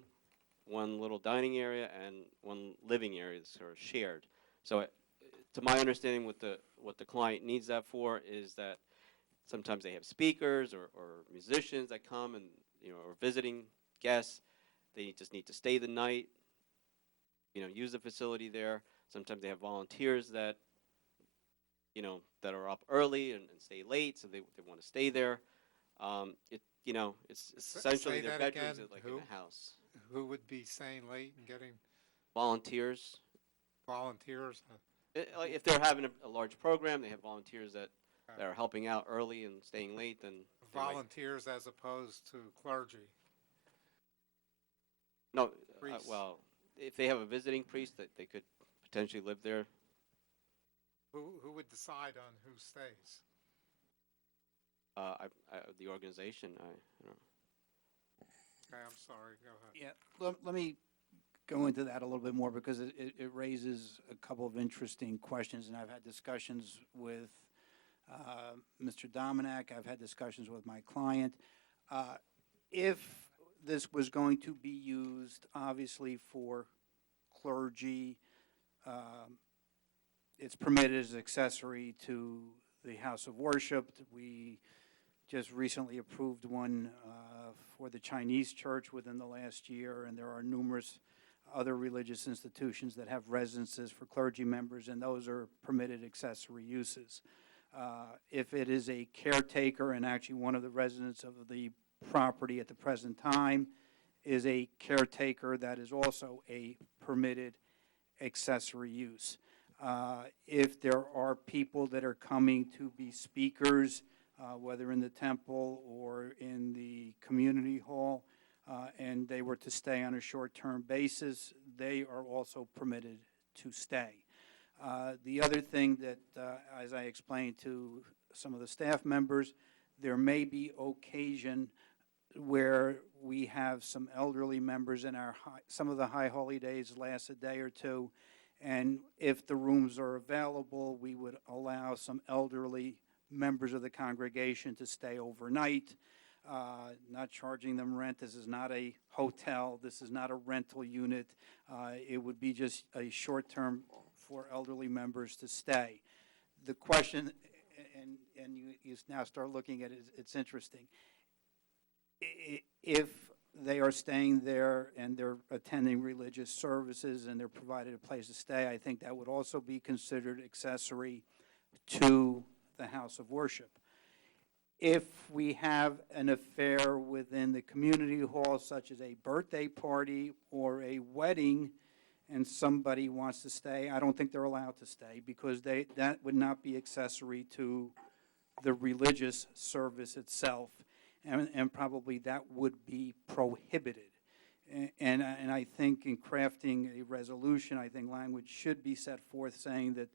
1 little dining area, and 1 living area that's sort of shared. So to my understanding, what the client needs that for is that sometimes they have speakers or musicians that come and, or visiting guests. They just need to stay the night, use the facility there. Sometimes they have volunteers that, that are up early and stay late, so they want to stay there. It's essentially say their that bedrooms again. like Who? in a house. Who would be staying late and getting Volunteers. volunteers? Like if they're having a large program, they have volunteers that are helping out early and staying late, then they might- Volunteers as opposed to clergy. no, Priests. well, if they have a visiting priest, that they could potentially live there. Who would decide on who stays? The organization, Okay, I'm sorry, go ahead. Yeah, let me go into that a little bit more because it raises a couple of interesting questions, and I've had discussions with Mr. Dominic, I've had discussions with my client. If this was going to be used, obviously, for clergy, it's permitted as accessory to the house of worship. We just recently approved one for the Chinese church within the last year, and there are numerous other religious institutions that have residences for clergy members, and those are permitted accessory uses. If it is a caretaker, and actually one of the residents of the property at the present time is a caretaker, that is also a permitted accessory use. If there are people that are coming to be speakers, whether in the temple or in the community hall, and they were to stay on a short-term basis, they are also permitted to stay. The other thing that, as I explained to some of the staff members, there may be occasion where we have some elderly members in some of the high holy days last a day or two, and if the rooms are available, we would allow some elderly members of the congregation to stay overnight, not charging them rent. This is not a hotel. This is not a rental unit. It would be just a short-term for elderly members to stay. The question, and you now start looking at it, it's interesting. If they are staying there and they're attending religious services and they're provided a place to stay, I think that would also be considered accessory to the house of worship. If we have an affair within the community hall, such as a birthday party or a wedding, and somebody wants to stay, I don't think they're allowed to stay because that would not be accessory to the religious service itself, and probably that would be prohibited. And I think in crafting a resolution, I think language should be set forth saying that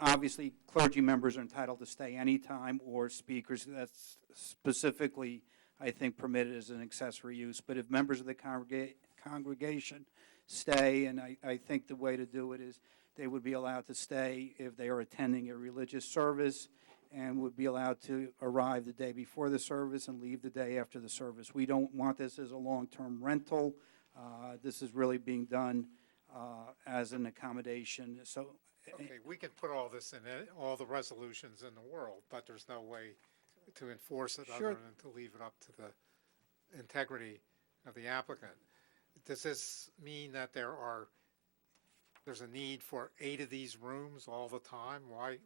obviously clergy members are entitled to stay anytime, or speakers. That's specifically, I think, permitted as an accessory use. But if members of the congregation stay, and I think the way to do it is they would be allowed to stay if they are attending a religious service, and would be allowed to arrive the day before the service and leave the day after the service. We don't want this as a long-term rental. This is really being done as an accommodation. So, Okay, we could put all this in all the resolutions in the world, but there's no way to enforce it Sure. other than to leave it up to the integrity of the applicant. Does this mean that there's a need for 8 of these rooms all the time? Why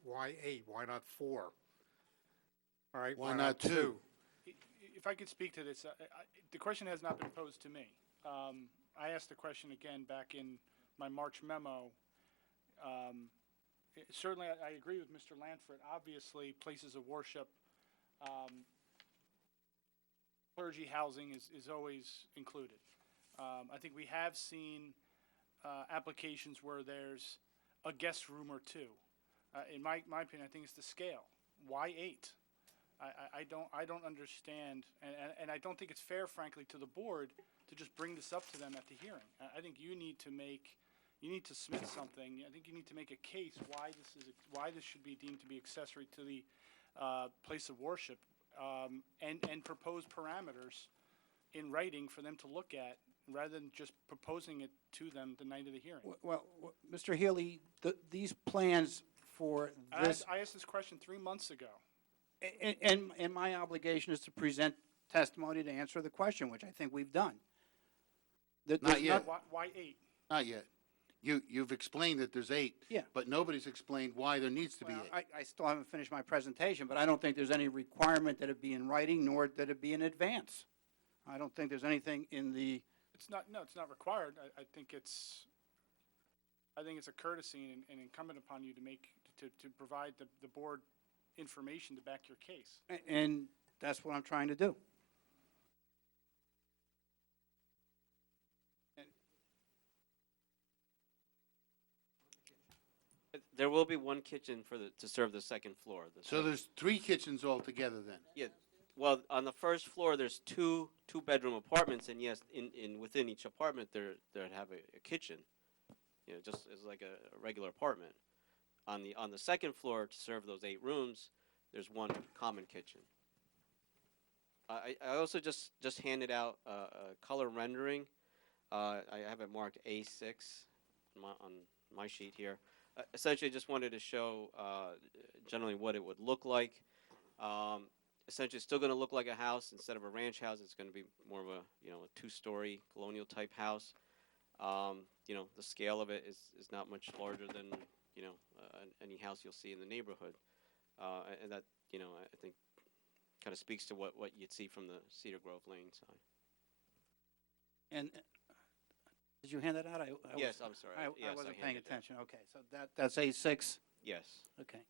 8? Why not 4? All right, Why not 2? If I could speak to this, the question has not been posed to me. I asked the question again back in my March memo. Certainly, I agree with Mr. Lanford. Obviously, places of worship clergy housing is always included. I think we have seen applications where there's a guest room or two. In my opinion, I think it's the scale. Why 8? I don't understand, and I don't think it's fair, frankly, to the board to just bring this up to them at the hearing. I think you need to submit something. I think you need to make a case why this should be deemed to be accessory to the place of worship, and propose parameters in writing for them to look at, rather than just proposing it to them the night of the hearing. Well, Mr. Healy, these plans for this, I asked this question 3 months ago. and my obligation is to present testimony to answer the question, which I think we've done. Not yet. Why 8? Not yet. You've explained that there's 8. Yeah. But nobody's explained why there needs to be Well, 8. I still haven't finished my presentation, but I don't think there's any requirement that it be in writing, nor that it be in advance. I don't think there's anything in the, It's not required. I think it's a courtesy and incumbent upon you to provide the board information to back your case. and that's what I'm trying to do. There will be one kitchen to serve the second floor. So there's 3 kitchens altogether then? Yeah, well, on the first floor, there's two bedroom apartments, and yes, within each apartment, there'd have a kitchen, just as like a regular apartment. On the second floor, to serve those 8 rooms, there's one common kitchen. I also just handed out a color rendering. I have it marked A6 on my sheet here. Essentially, just wanted to show generally what it would look like. Essentially, it's still going to look like a house. Instead of a ranch house, it's going to be more of a a 2-story colonial type house. The scale of it is not much larger than any house you'll see in the neighborhood, and that I think kind of speaks to what you'd see from the Cedar Grove Lane side. And did you hand that out? Yes, I'm sorry. I Yes, wasn't I paying handed it out. attention. Okay, so that's A6? Yes. Okay.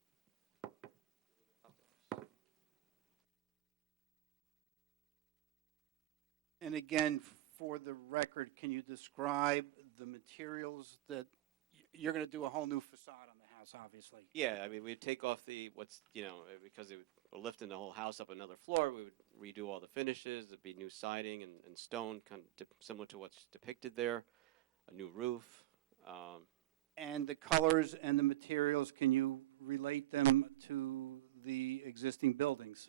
And again, for the record, can you describe the materials that, you're going to do a whole new facade on the house, obviously? Yeah, I mean, we'd take off because we're lifting the whole house up another floor, we would redo all the finishes. There'd be new siding and stone, kind of similar to what's depicted there, a new roof. And the colors and the materials, can you relate them to the existing buildings?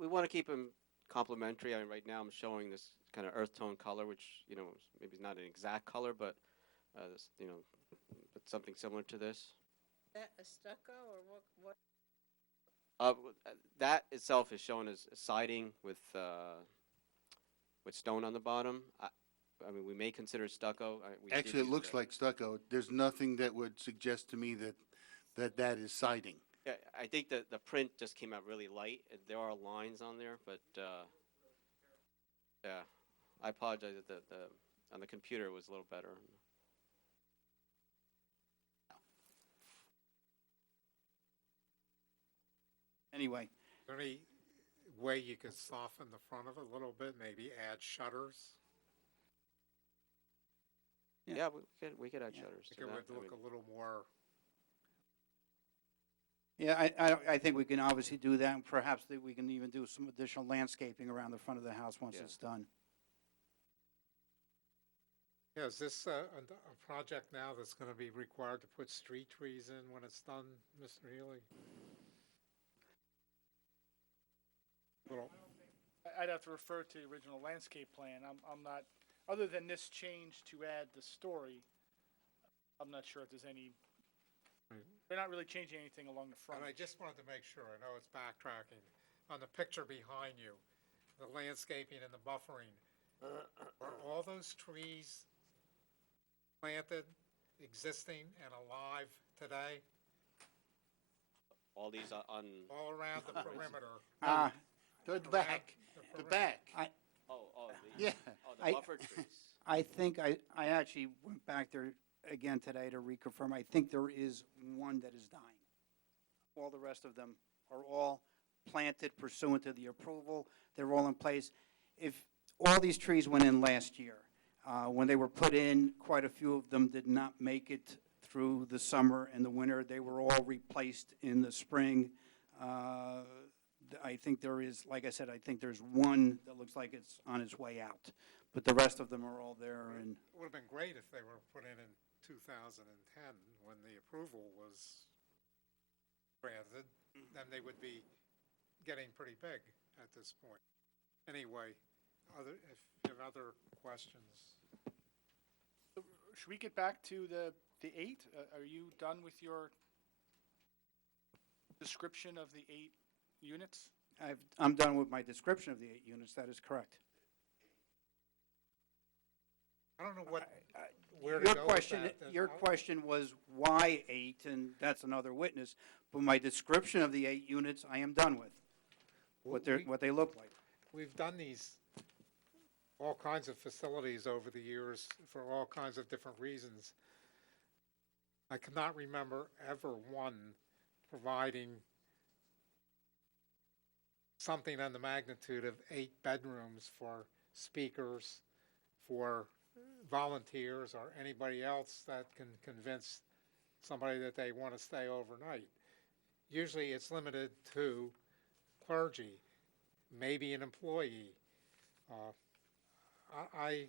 We want to keep them complementary. I mean, right now I'm showing this kind of earth tone color, which maybe not an exact color, but but something similar to this. Is that a stucco or what? That itself is shown as siding with stone on the bottom. I mean, we may consider stucco. Actually, it looks like stucco. There's nothing that would suggest to me that is siding. Yeah, I think that the print just came out really light. There are lines on there, but yeah, I apologize that on the computer it was a little better. Anyway, Is there any way you could soften the front of it a little bit, maybe add shutters? Yeah, we could add Yeah. shutters I to think it that. would look a little more, yeah, I think we can obviously do that, and perhaps that we can even do some additional landscaping around the front of the house once Yeah. it's done. yeah, is this a project now that's going to be required to put street trees in when it's done, Mr. Healy? Little, I'd have to refer to the original landscape plan. I'm not, other than this change to add the story, I'm not sure if there's any, Right. they're not really changing anything along the front. and I just wanted to make sure, I know it's backtracking, on the picture behind you, the landscaping and the buffering, are all those trees planted, existing, and alive today, All these on. all around the perimeter? The around back, the perimeter? back. Yeah. Oh, the I- buffer trees. I think I actually went back there again today to reconfirm. I think there is one that is dying. All the rest of them are all planted pursuant to the approval. They're all in place. if all these trees went in last year, when they were put in, quite a few of them did not make it through the summer and the winter. They were all replaced in the spring. I think there is, like I said, I think there's one that looks like it's on its way out, but the rest of them are all there. And It would have been great if they were put in 2010 when the approval was granted. Then they would be getting pretty big at this point. Anyway, if you have other questions. Should we get back to the 8? Are you done with your description of the 8 units? I'm done with my description of the 8 units. That is correct. I don't know where to Your go with question, that. your question was why 8, and that's another witness. But my description of the 8 units, I am done with. What they look like. We've done all kinds of facilities over the years for all kinds of different reasons. I cannot remember ever one providing something on the magnitude of 8 bedrooms for speakers, for volunteers, or anybody else that can convince somebody that they want to stay overnight. Usually it's limited to clergy, maybe an employee. I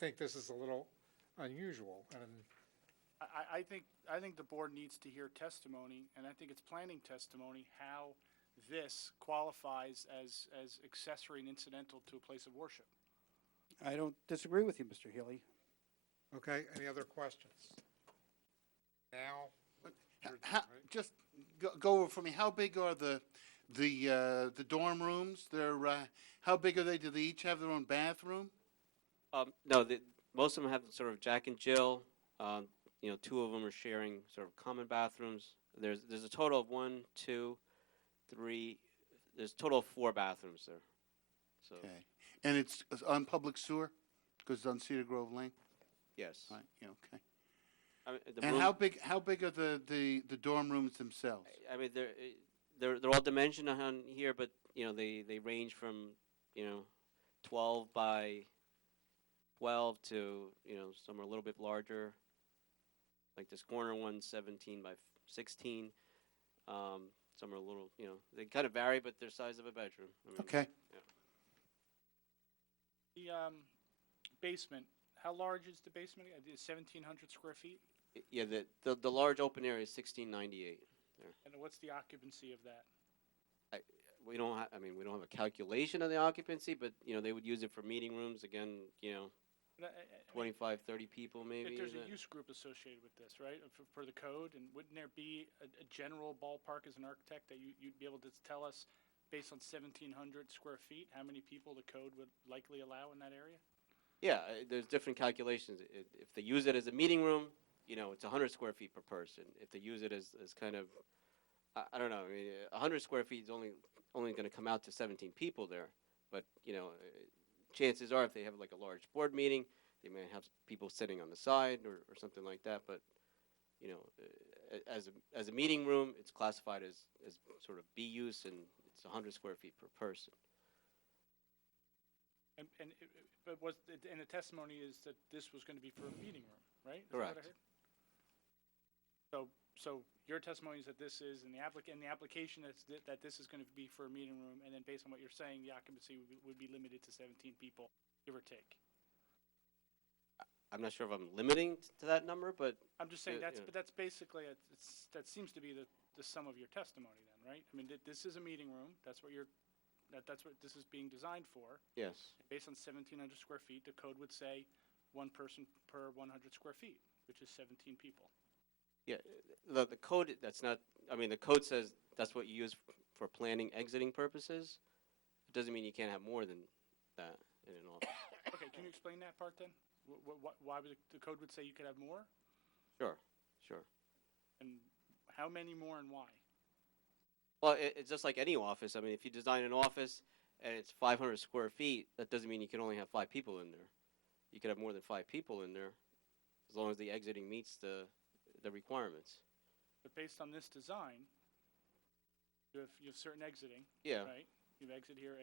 think this is a little unusual, and I think the board needs to hear testimony, and I think it's planning testimony, how this qualifies as accessory and incidental to a place of worship. I don't disagree with you, Mr. Healy. okay. Any other questions? Now, Just go over for me. How big are the dorm rooms? How big are they? Do they each have their own bathroom? No, most of them have sort of Jack and Jill. 2 of them are sharing sort of common bathrooms. There's a total of 1, 2, 3. There's a total of 4 bathrooms there. So Okay. And it's on public sewer? Because it's on Cedar Grove Lane? yes. Right, yeah, okay. I mean, And how big are the dorm rooms themselves? I mean, they're all dimensioned on here, but they range from 12 by 12 to some are a little bit larger. Like this corner one's 17 by 16. Some are a little, they kind of vary, but they're size of a bedroom. I mean, Okay. Yeah. The basement, how large is the basement? 1,700 square feet? Yeah, the large open area is 1698 there. And what's the occupancy of that? We don't have, we don't have a calculation of the occupancy, but they would use it for meeting rooms. Again, And I mean, 25, 30 people maybe. if there's is a it? use group associated with this, right, for the code, and wouldn't there be a general ballpark as an architect that you'd be able to tell us, based on 1,700 square feet, how many people the code would likely allow in that area? Yeah, there's different calculations. If they use it as a meeting room, it's 100 square feet per person. If they use it as kind of, I don't know, 100 square feet is only going to come out to 17 people there. But, chances are if they have like a large board meeting, they may have people sitting on the side or something like that. But, as a meeting room, it's classified as sort of B use, and it's 100 square feet per person. But and the testimony is that this was going to be for a meeting room, right? Is that Correct. what I heard? So your testimony is that this is, in the application, that this is going to be for a meeting room, and then based on what you're saying, the occupancy would be limited to 17 people, give or take. I'm not sure if I'm limiting to that number, but I'm just saying Yeah, but that's basically, that seems to be the sum of your testimony then, right? I mean, this is a meeting room, that's what this is being designed for. yes. Based on 1,700 square feet, the code would say 1 person per 100 square feet, which is 17 people. Yeah, the code, that's not, the code says that's what you use for planning exiting purposes. It doesn't mean you can't have more than that in an office. Okay, can you explain that part then? Why would the code would say you could have more? Sure. And how many more and why? Well, it's just like any office. If you design an office and it's 500 square feet, that doesn't mean you can only have 5 people in there. You could have more than 5 people in there, as long as the exiting meets the requirements. But based on this design, you have certain exiting, Yeah. right? You have exit here,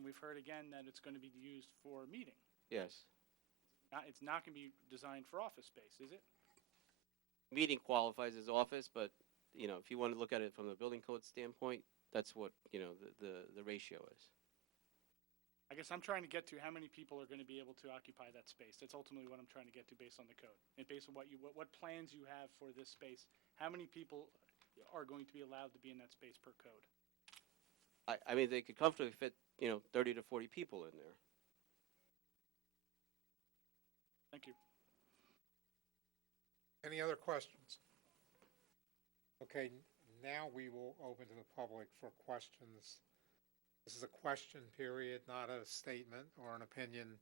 And we've heard again that it's going to be used for meeting. Yes. It's not going to be designed for office space, is it? Meeting qualifies as office, but, you know, if you want to look at it from the building code standpoint, that's what, you know, the ratio is. I guess I'm trying to get to how many people are going to be able to occupy that space. That's ultimately what I'm trying to get to based on the code. And based on what plans you have for this space, how many people are going to be allowed to be in that space per code? I mean, they could comfortably fit, you know, 30 to 40 people in there. Thank you. Any other questions? Okay, now we will open to the public for questions. This is a question period, not a statement or an opinion,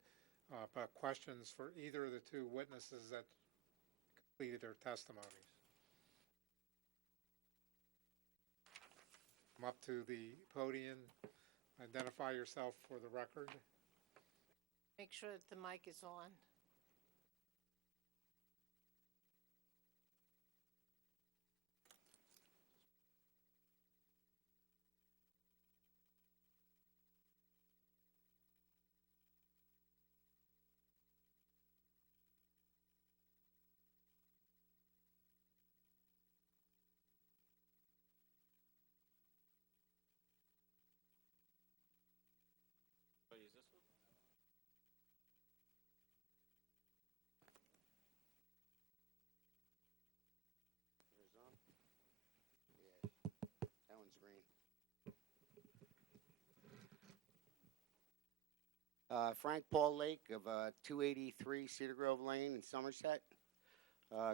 but questions for either of the two witnesses that completed their testimonies. Come up to the podium, identify yourself for the record. Make sure that the mic is on. Use this one? Yours on? Yeah, that one's green. Frank Paul Lake of 283 Cedar Grove Lane in Somerset.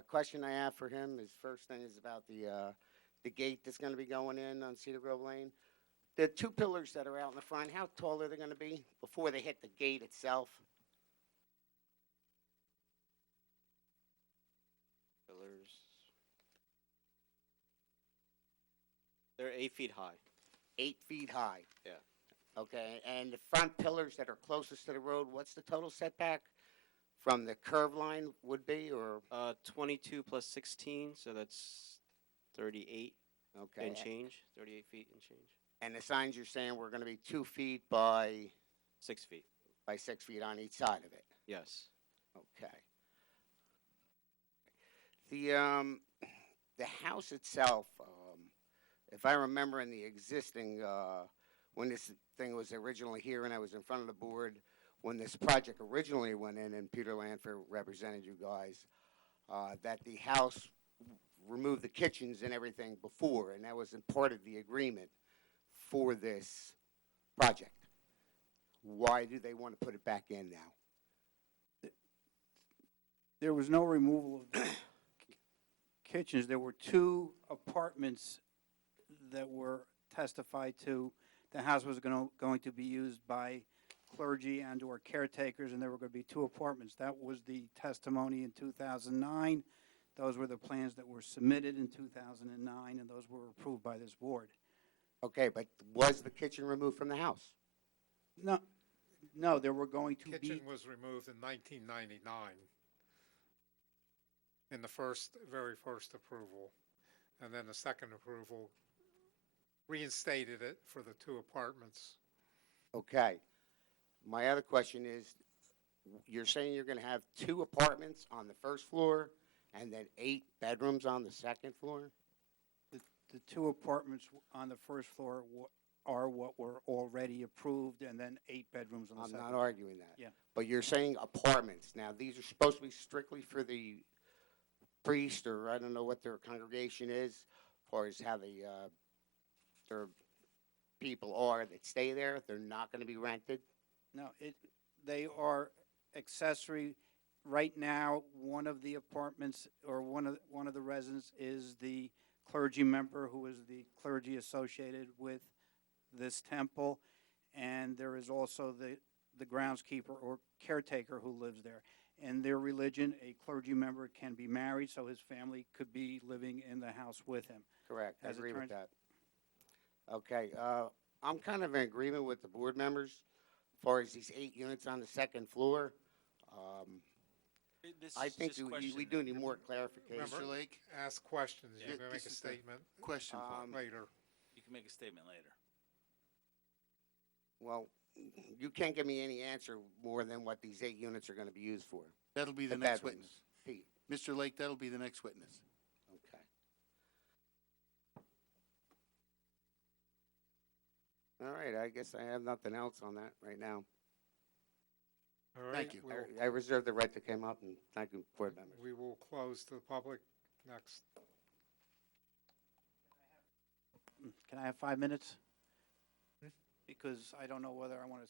Question I have for him is, first thing is about the gate that's going to be going in on Cedar Grove Lane. The two pillars that are out in the front, how tall are they going to be before they hit the gate itself? Pillars. They're 8 feet high. 8 feet high. Yeah. Okay, and the front pillars that are closest to the road, what's the total setback from the curve line would be, or? 22 plus 16, so that's 38 Okay. and change, 38 feet and change. And the signs you're saying were going to be 2 feet by 6 feet. 6 feet on each side of it. Yes. Okay. The house itself, if I remember in the existing, when this thing was originally here and I was in front of the board, when this project originally went in and Peter Lanford represented you guys, that the house removed the kitchens and everything before, and that was in part of the agreement for this project. Why do they want to put it back in now? There was no removal of the kitchens. There were two apartments that were testified to. The house was going to be used by clergy and or caretakers, and there were going to be two apartments. That was the testimony in 2009. Those were the plans that were submitted in 2009, and those were approved by this board. Okay, but was the kitchen removed from the house? No, there were going to be. Kitchen was removed in 1999 in the very first approval, and then the second approval reinstated it for the two apartments. Okay. My other question is, you're saying you're going to have two apartments on the first floor and then 8 bedrooms on the second floor? The two apartments on the first floor are what were already approved, and then 8 bedrooms on the second. I'm not arguing that. Yeah. But you're saying apartments. Now, these are supposed to be strictly for the priest, or I don't know what their congregation is, as far as how their people are that stay there. They're not going to be rented. No, they are accessory. Right now, one of the apartments, or one of the residents, is the clergy member who is the clergy associated with this temple, and there is also the groundskeeper or caretaker who lives there. In their religion, a clergy member can be married, so his family could be living in the house with him. Correct. I As it agree with turns- that. Okay. I'm kind of in agreement with the board members as far as these 8 units on the second floor. This I is think just question we do need more clarification. Remember, Mr. Lake? ask questions. Yeah. You can make This a is the statement Question part. later. You can make a statement later. Well, you can't give me any answer more than what these 8 units are gonna be used for. That'll be the The next bedrooms. witness. Pete, Mr. Lake, that'll be the next witness. okay. All right, I guess I have nothing else on that right now. All right, Thank you. I reserve the right to come up, and thank you, board members. We will close to the public next. Can I have 5 minutes? Because I don't know whether I want to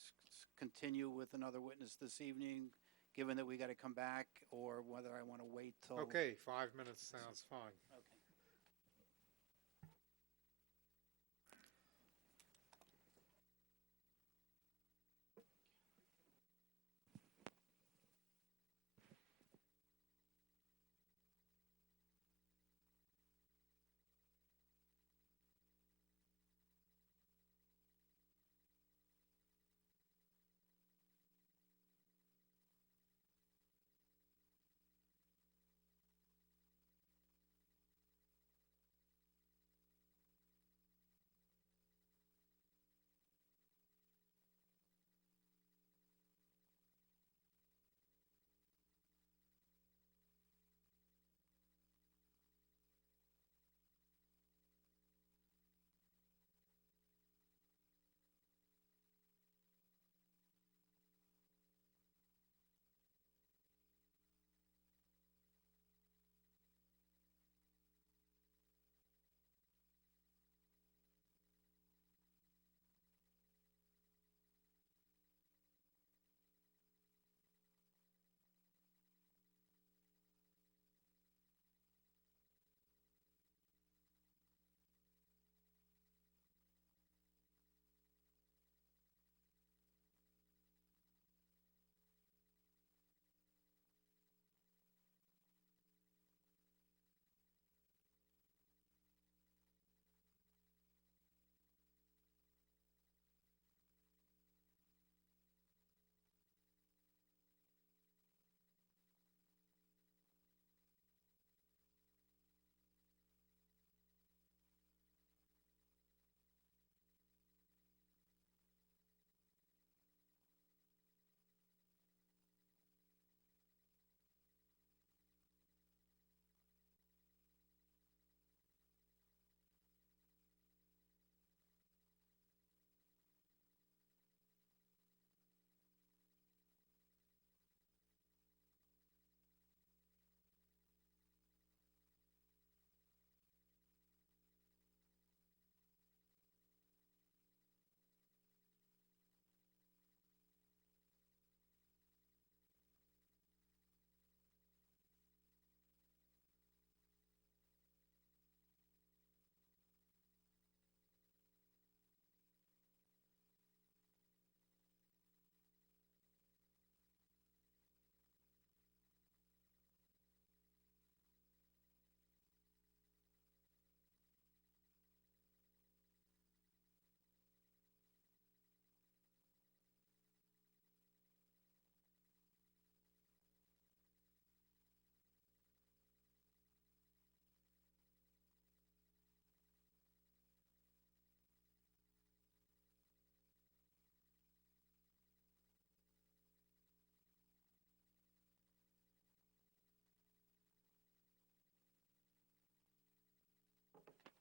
continue with another witness this evening, given that we got to come back, or whether I want to wait till. Okay, 5 minutes sounds fine. Okay.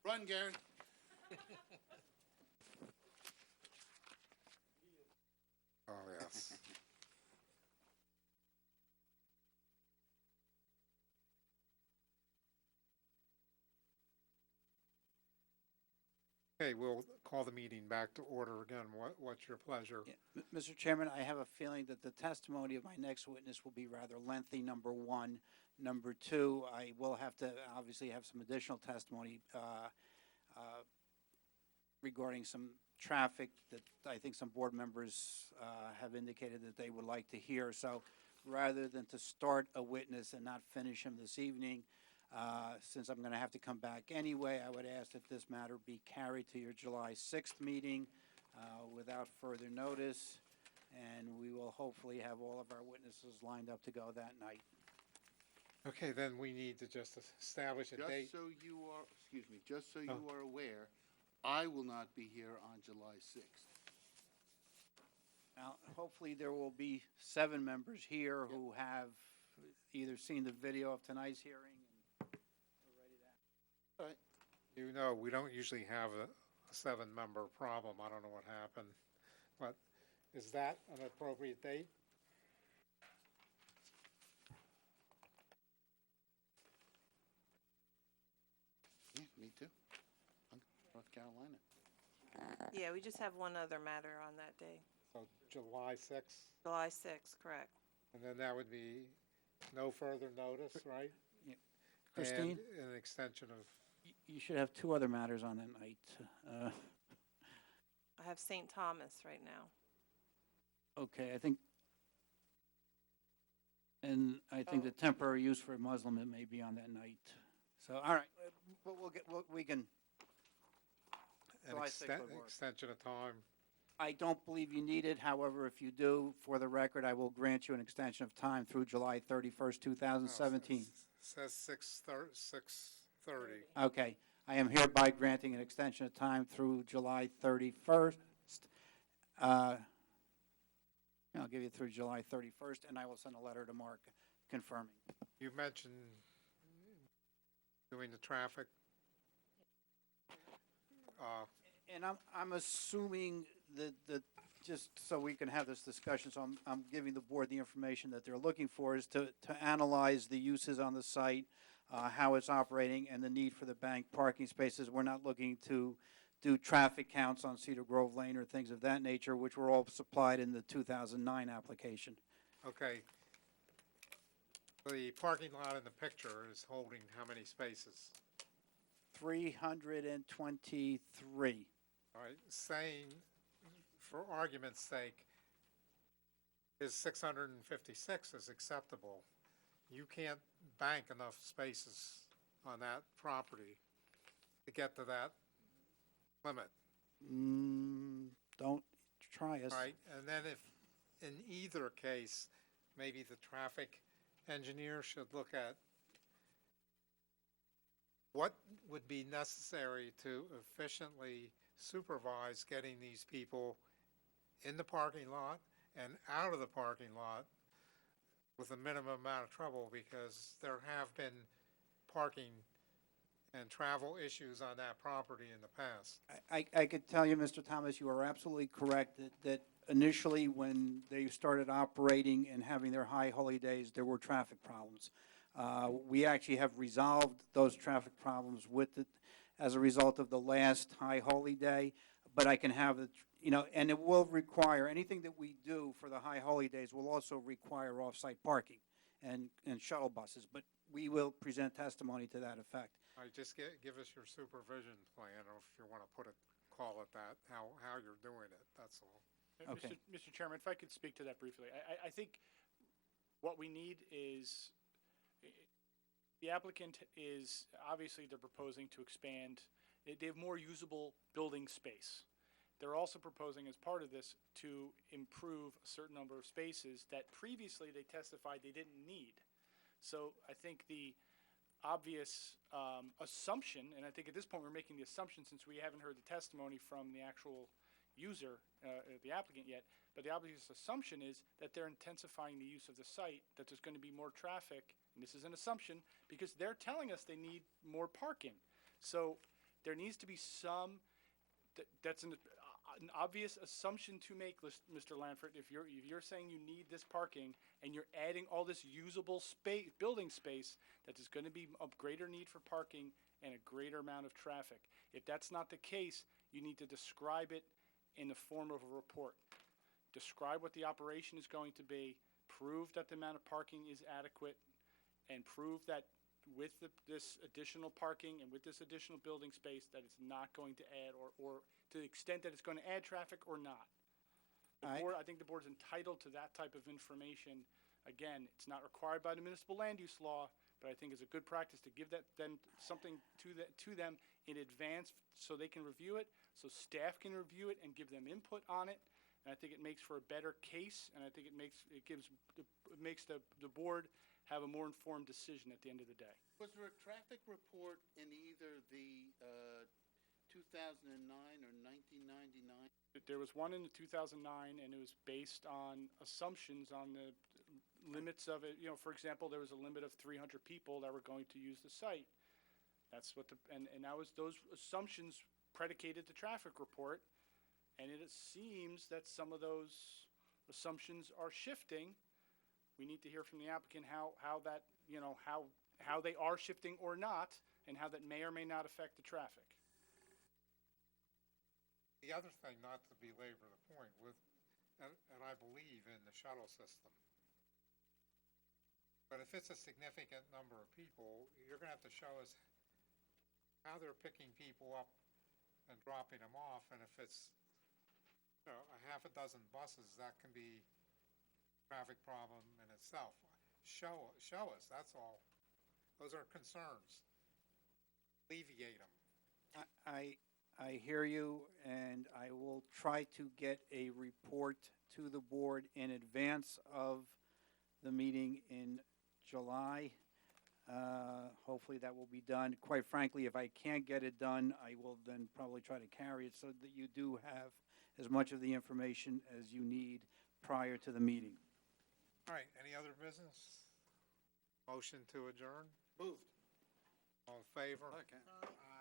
Run, Gary. Oh, yes. Okay, we'll call the meeting back to order again. What's your pleasure? Yeah. Mr. Chairman, I have a feeling that the testimony of my next witness will be rather lengthy, number one. Number two, I will have to obviously have some additional testimony regarding some traffic that I think some board members have indicated that they would like to hear. So rather than to start a witness and not finish him this evening, since I'm going to have to come back anyway, I would ask that this matter be carried to your July 6th meeting without further notice, and we will hopefully have all of our witnesses lined up to go that night. Okay, then we need to just establish a date. Just so you are, excuse me, just so you are aware, I will not be here on July 6th. hopefully there will be 7 members here who have either seen the video of tonight's hearing and are ready to act. You know, we don't usually have a 7-member problem. I don't know what happened. But is that an appropriate date? Yeah, me too. North Carolina. Yeah, we just have one other matter on that day. So July 6th? July 6th, correct. And then that would be no further notice, right? Christine? And an extension of, You should have 2 other matters on that night. I have St. Thomas right now. Okay, I think the temporary use for a Muslim, it may be on that night. So, all right, we can, an July 6th would work. extension of time. I don't believe you need it. However, if you do, for the record, I will grant you an extension of time through July 31st, 2017. Says 6:30. Okay, I am hereby granting an extension of time through July 31st. I'll give you through July 31st, and I will send a letter to Mark confirming. You mentioned doing the traffic. And I'm assuming that, just so we can have this discussion, so I'm giving the board the information that they're looking for, is to analyze the uses on the site, how it's operating, and the need for the bank parking spaces. We're not looking to do traffic counts on Cedar Grove Lane or things of that nature, which were all supplied in the 2009 application. Okay. The parking lot in the picture is holding how many spaces? 323. All right, saying, for argument's sake, is 656 is acceptable. You can't bank enough spaces on that property to get to that limit. Don't try us. All right, and then if, in either case, maybe the traffic engineer should look at what would be necessary to efficiently supervise getting these people in the parking lot and out of the parking lot with a minimum amount of trouble, because there have been parking and travel issues on that property in the past. I could tell you, Mr. Thomas, you are absolutely correct that initially when they started operating and having their high holy days, there were traffic problems. We actually have resolved those traffic problems as a result of the last high holy day, but I can have it, and it will require, anything that we do for the high holy days will also require off-site parking and shuttle buses, but we will present testimony to that effect. All right, just give us your supervision plan, or if you want to call it that, how you're doing it, that's all. Okay. Mr. Chairman, if I could speak to that briefly. I think what we need is, the applicant is, obviously they're proposing to expand, they have more usable building space. They're also proposing as part of this to improve a certain number of spaces that previously they testified they didn't need. So I think the obvious assumption, and I think at this point we're making the assumption since we haven't heard the testimony from the actual user, the applicant yet, but the obvious assumption is that they're intensifying the use of the site, that there's going to be more traffic, and this is an assumption because they're telling us they need more parking. So there needs to be some, that's an obvious assumption to make, Mr. Lanford. If you're saying you need this parking and you're adding all this usable space, building space, that there's going to be a greater need for parking and a greater amount of traffic. If that's not the case, you need to describe it in the form of a report. Describe what the operation is going to be, prove that the amount of parking is adequate, and prove that with this additional parking and with this additional building space that it's not going to add, or to the extent that it's going to add traffic or not. I think the board's entitled to that type of information. Again, it's not required by the municipal land use law, but I think it's a good practice to give them something to them in advance so they can review it, so staff can review it and give them input on it. And I think it makes for a better case, and I think it makes the board have a more informed decision at the end of the day. Was there a traffic report in either the 2009 or 1999? There was one in 2009, and it was based on assumptions on the limits of it. You know, for example, there was a limit of 300 people that were going to use the site. That's what and that was, those assumptions predicated the traffic report. And it seems that some of those assumptions are shifting. We need to hear from the applicant how that, you know, how they are shifting or not, and how that may or may not affect the traffic. The other thing, not to belabor the point, and I believe in the shuttle system. But if it's a significant number of people, you're gonna have to show us how they're picking people up and dropping them off, and if it's, you know, a half a dozen buses, that can be a traffic problem in itself. Show us, that's all. Those are concerns. Alleviate them. I hear you, and I will try to get a report to the board in advance of the meeting in July. Hopefully that will be done. Quite frankly, if I can't get it done, I will then probably try to carry it so that you do have as much of the information as you need prior to the meeting. All right, any other business? Motion to adjourn? Moved. All in favor? Okay. Aye.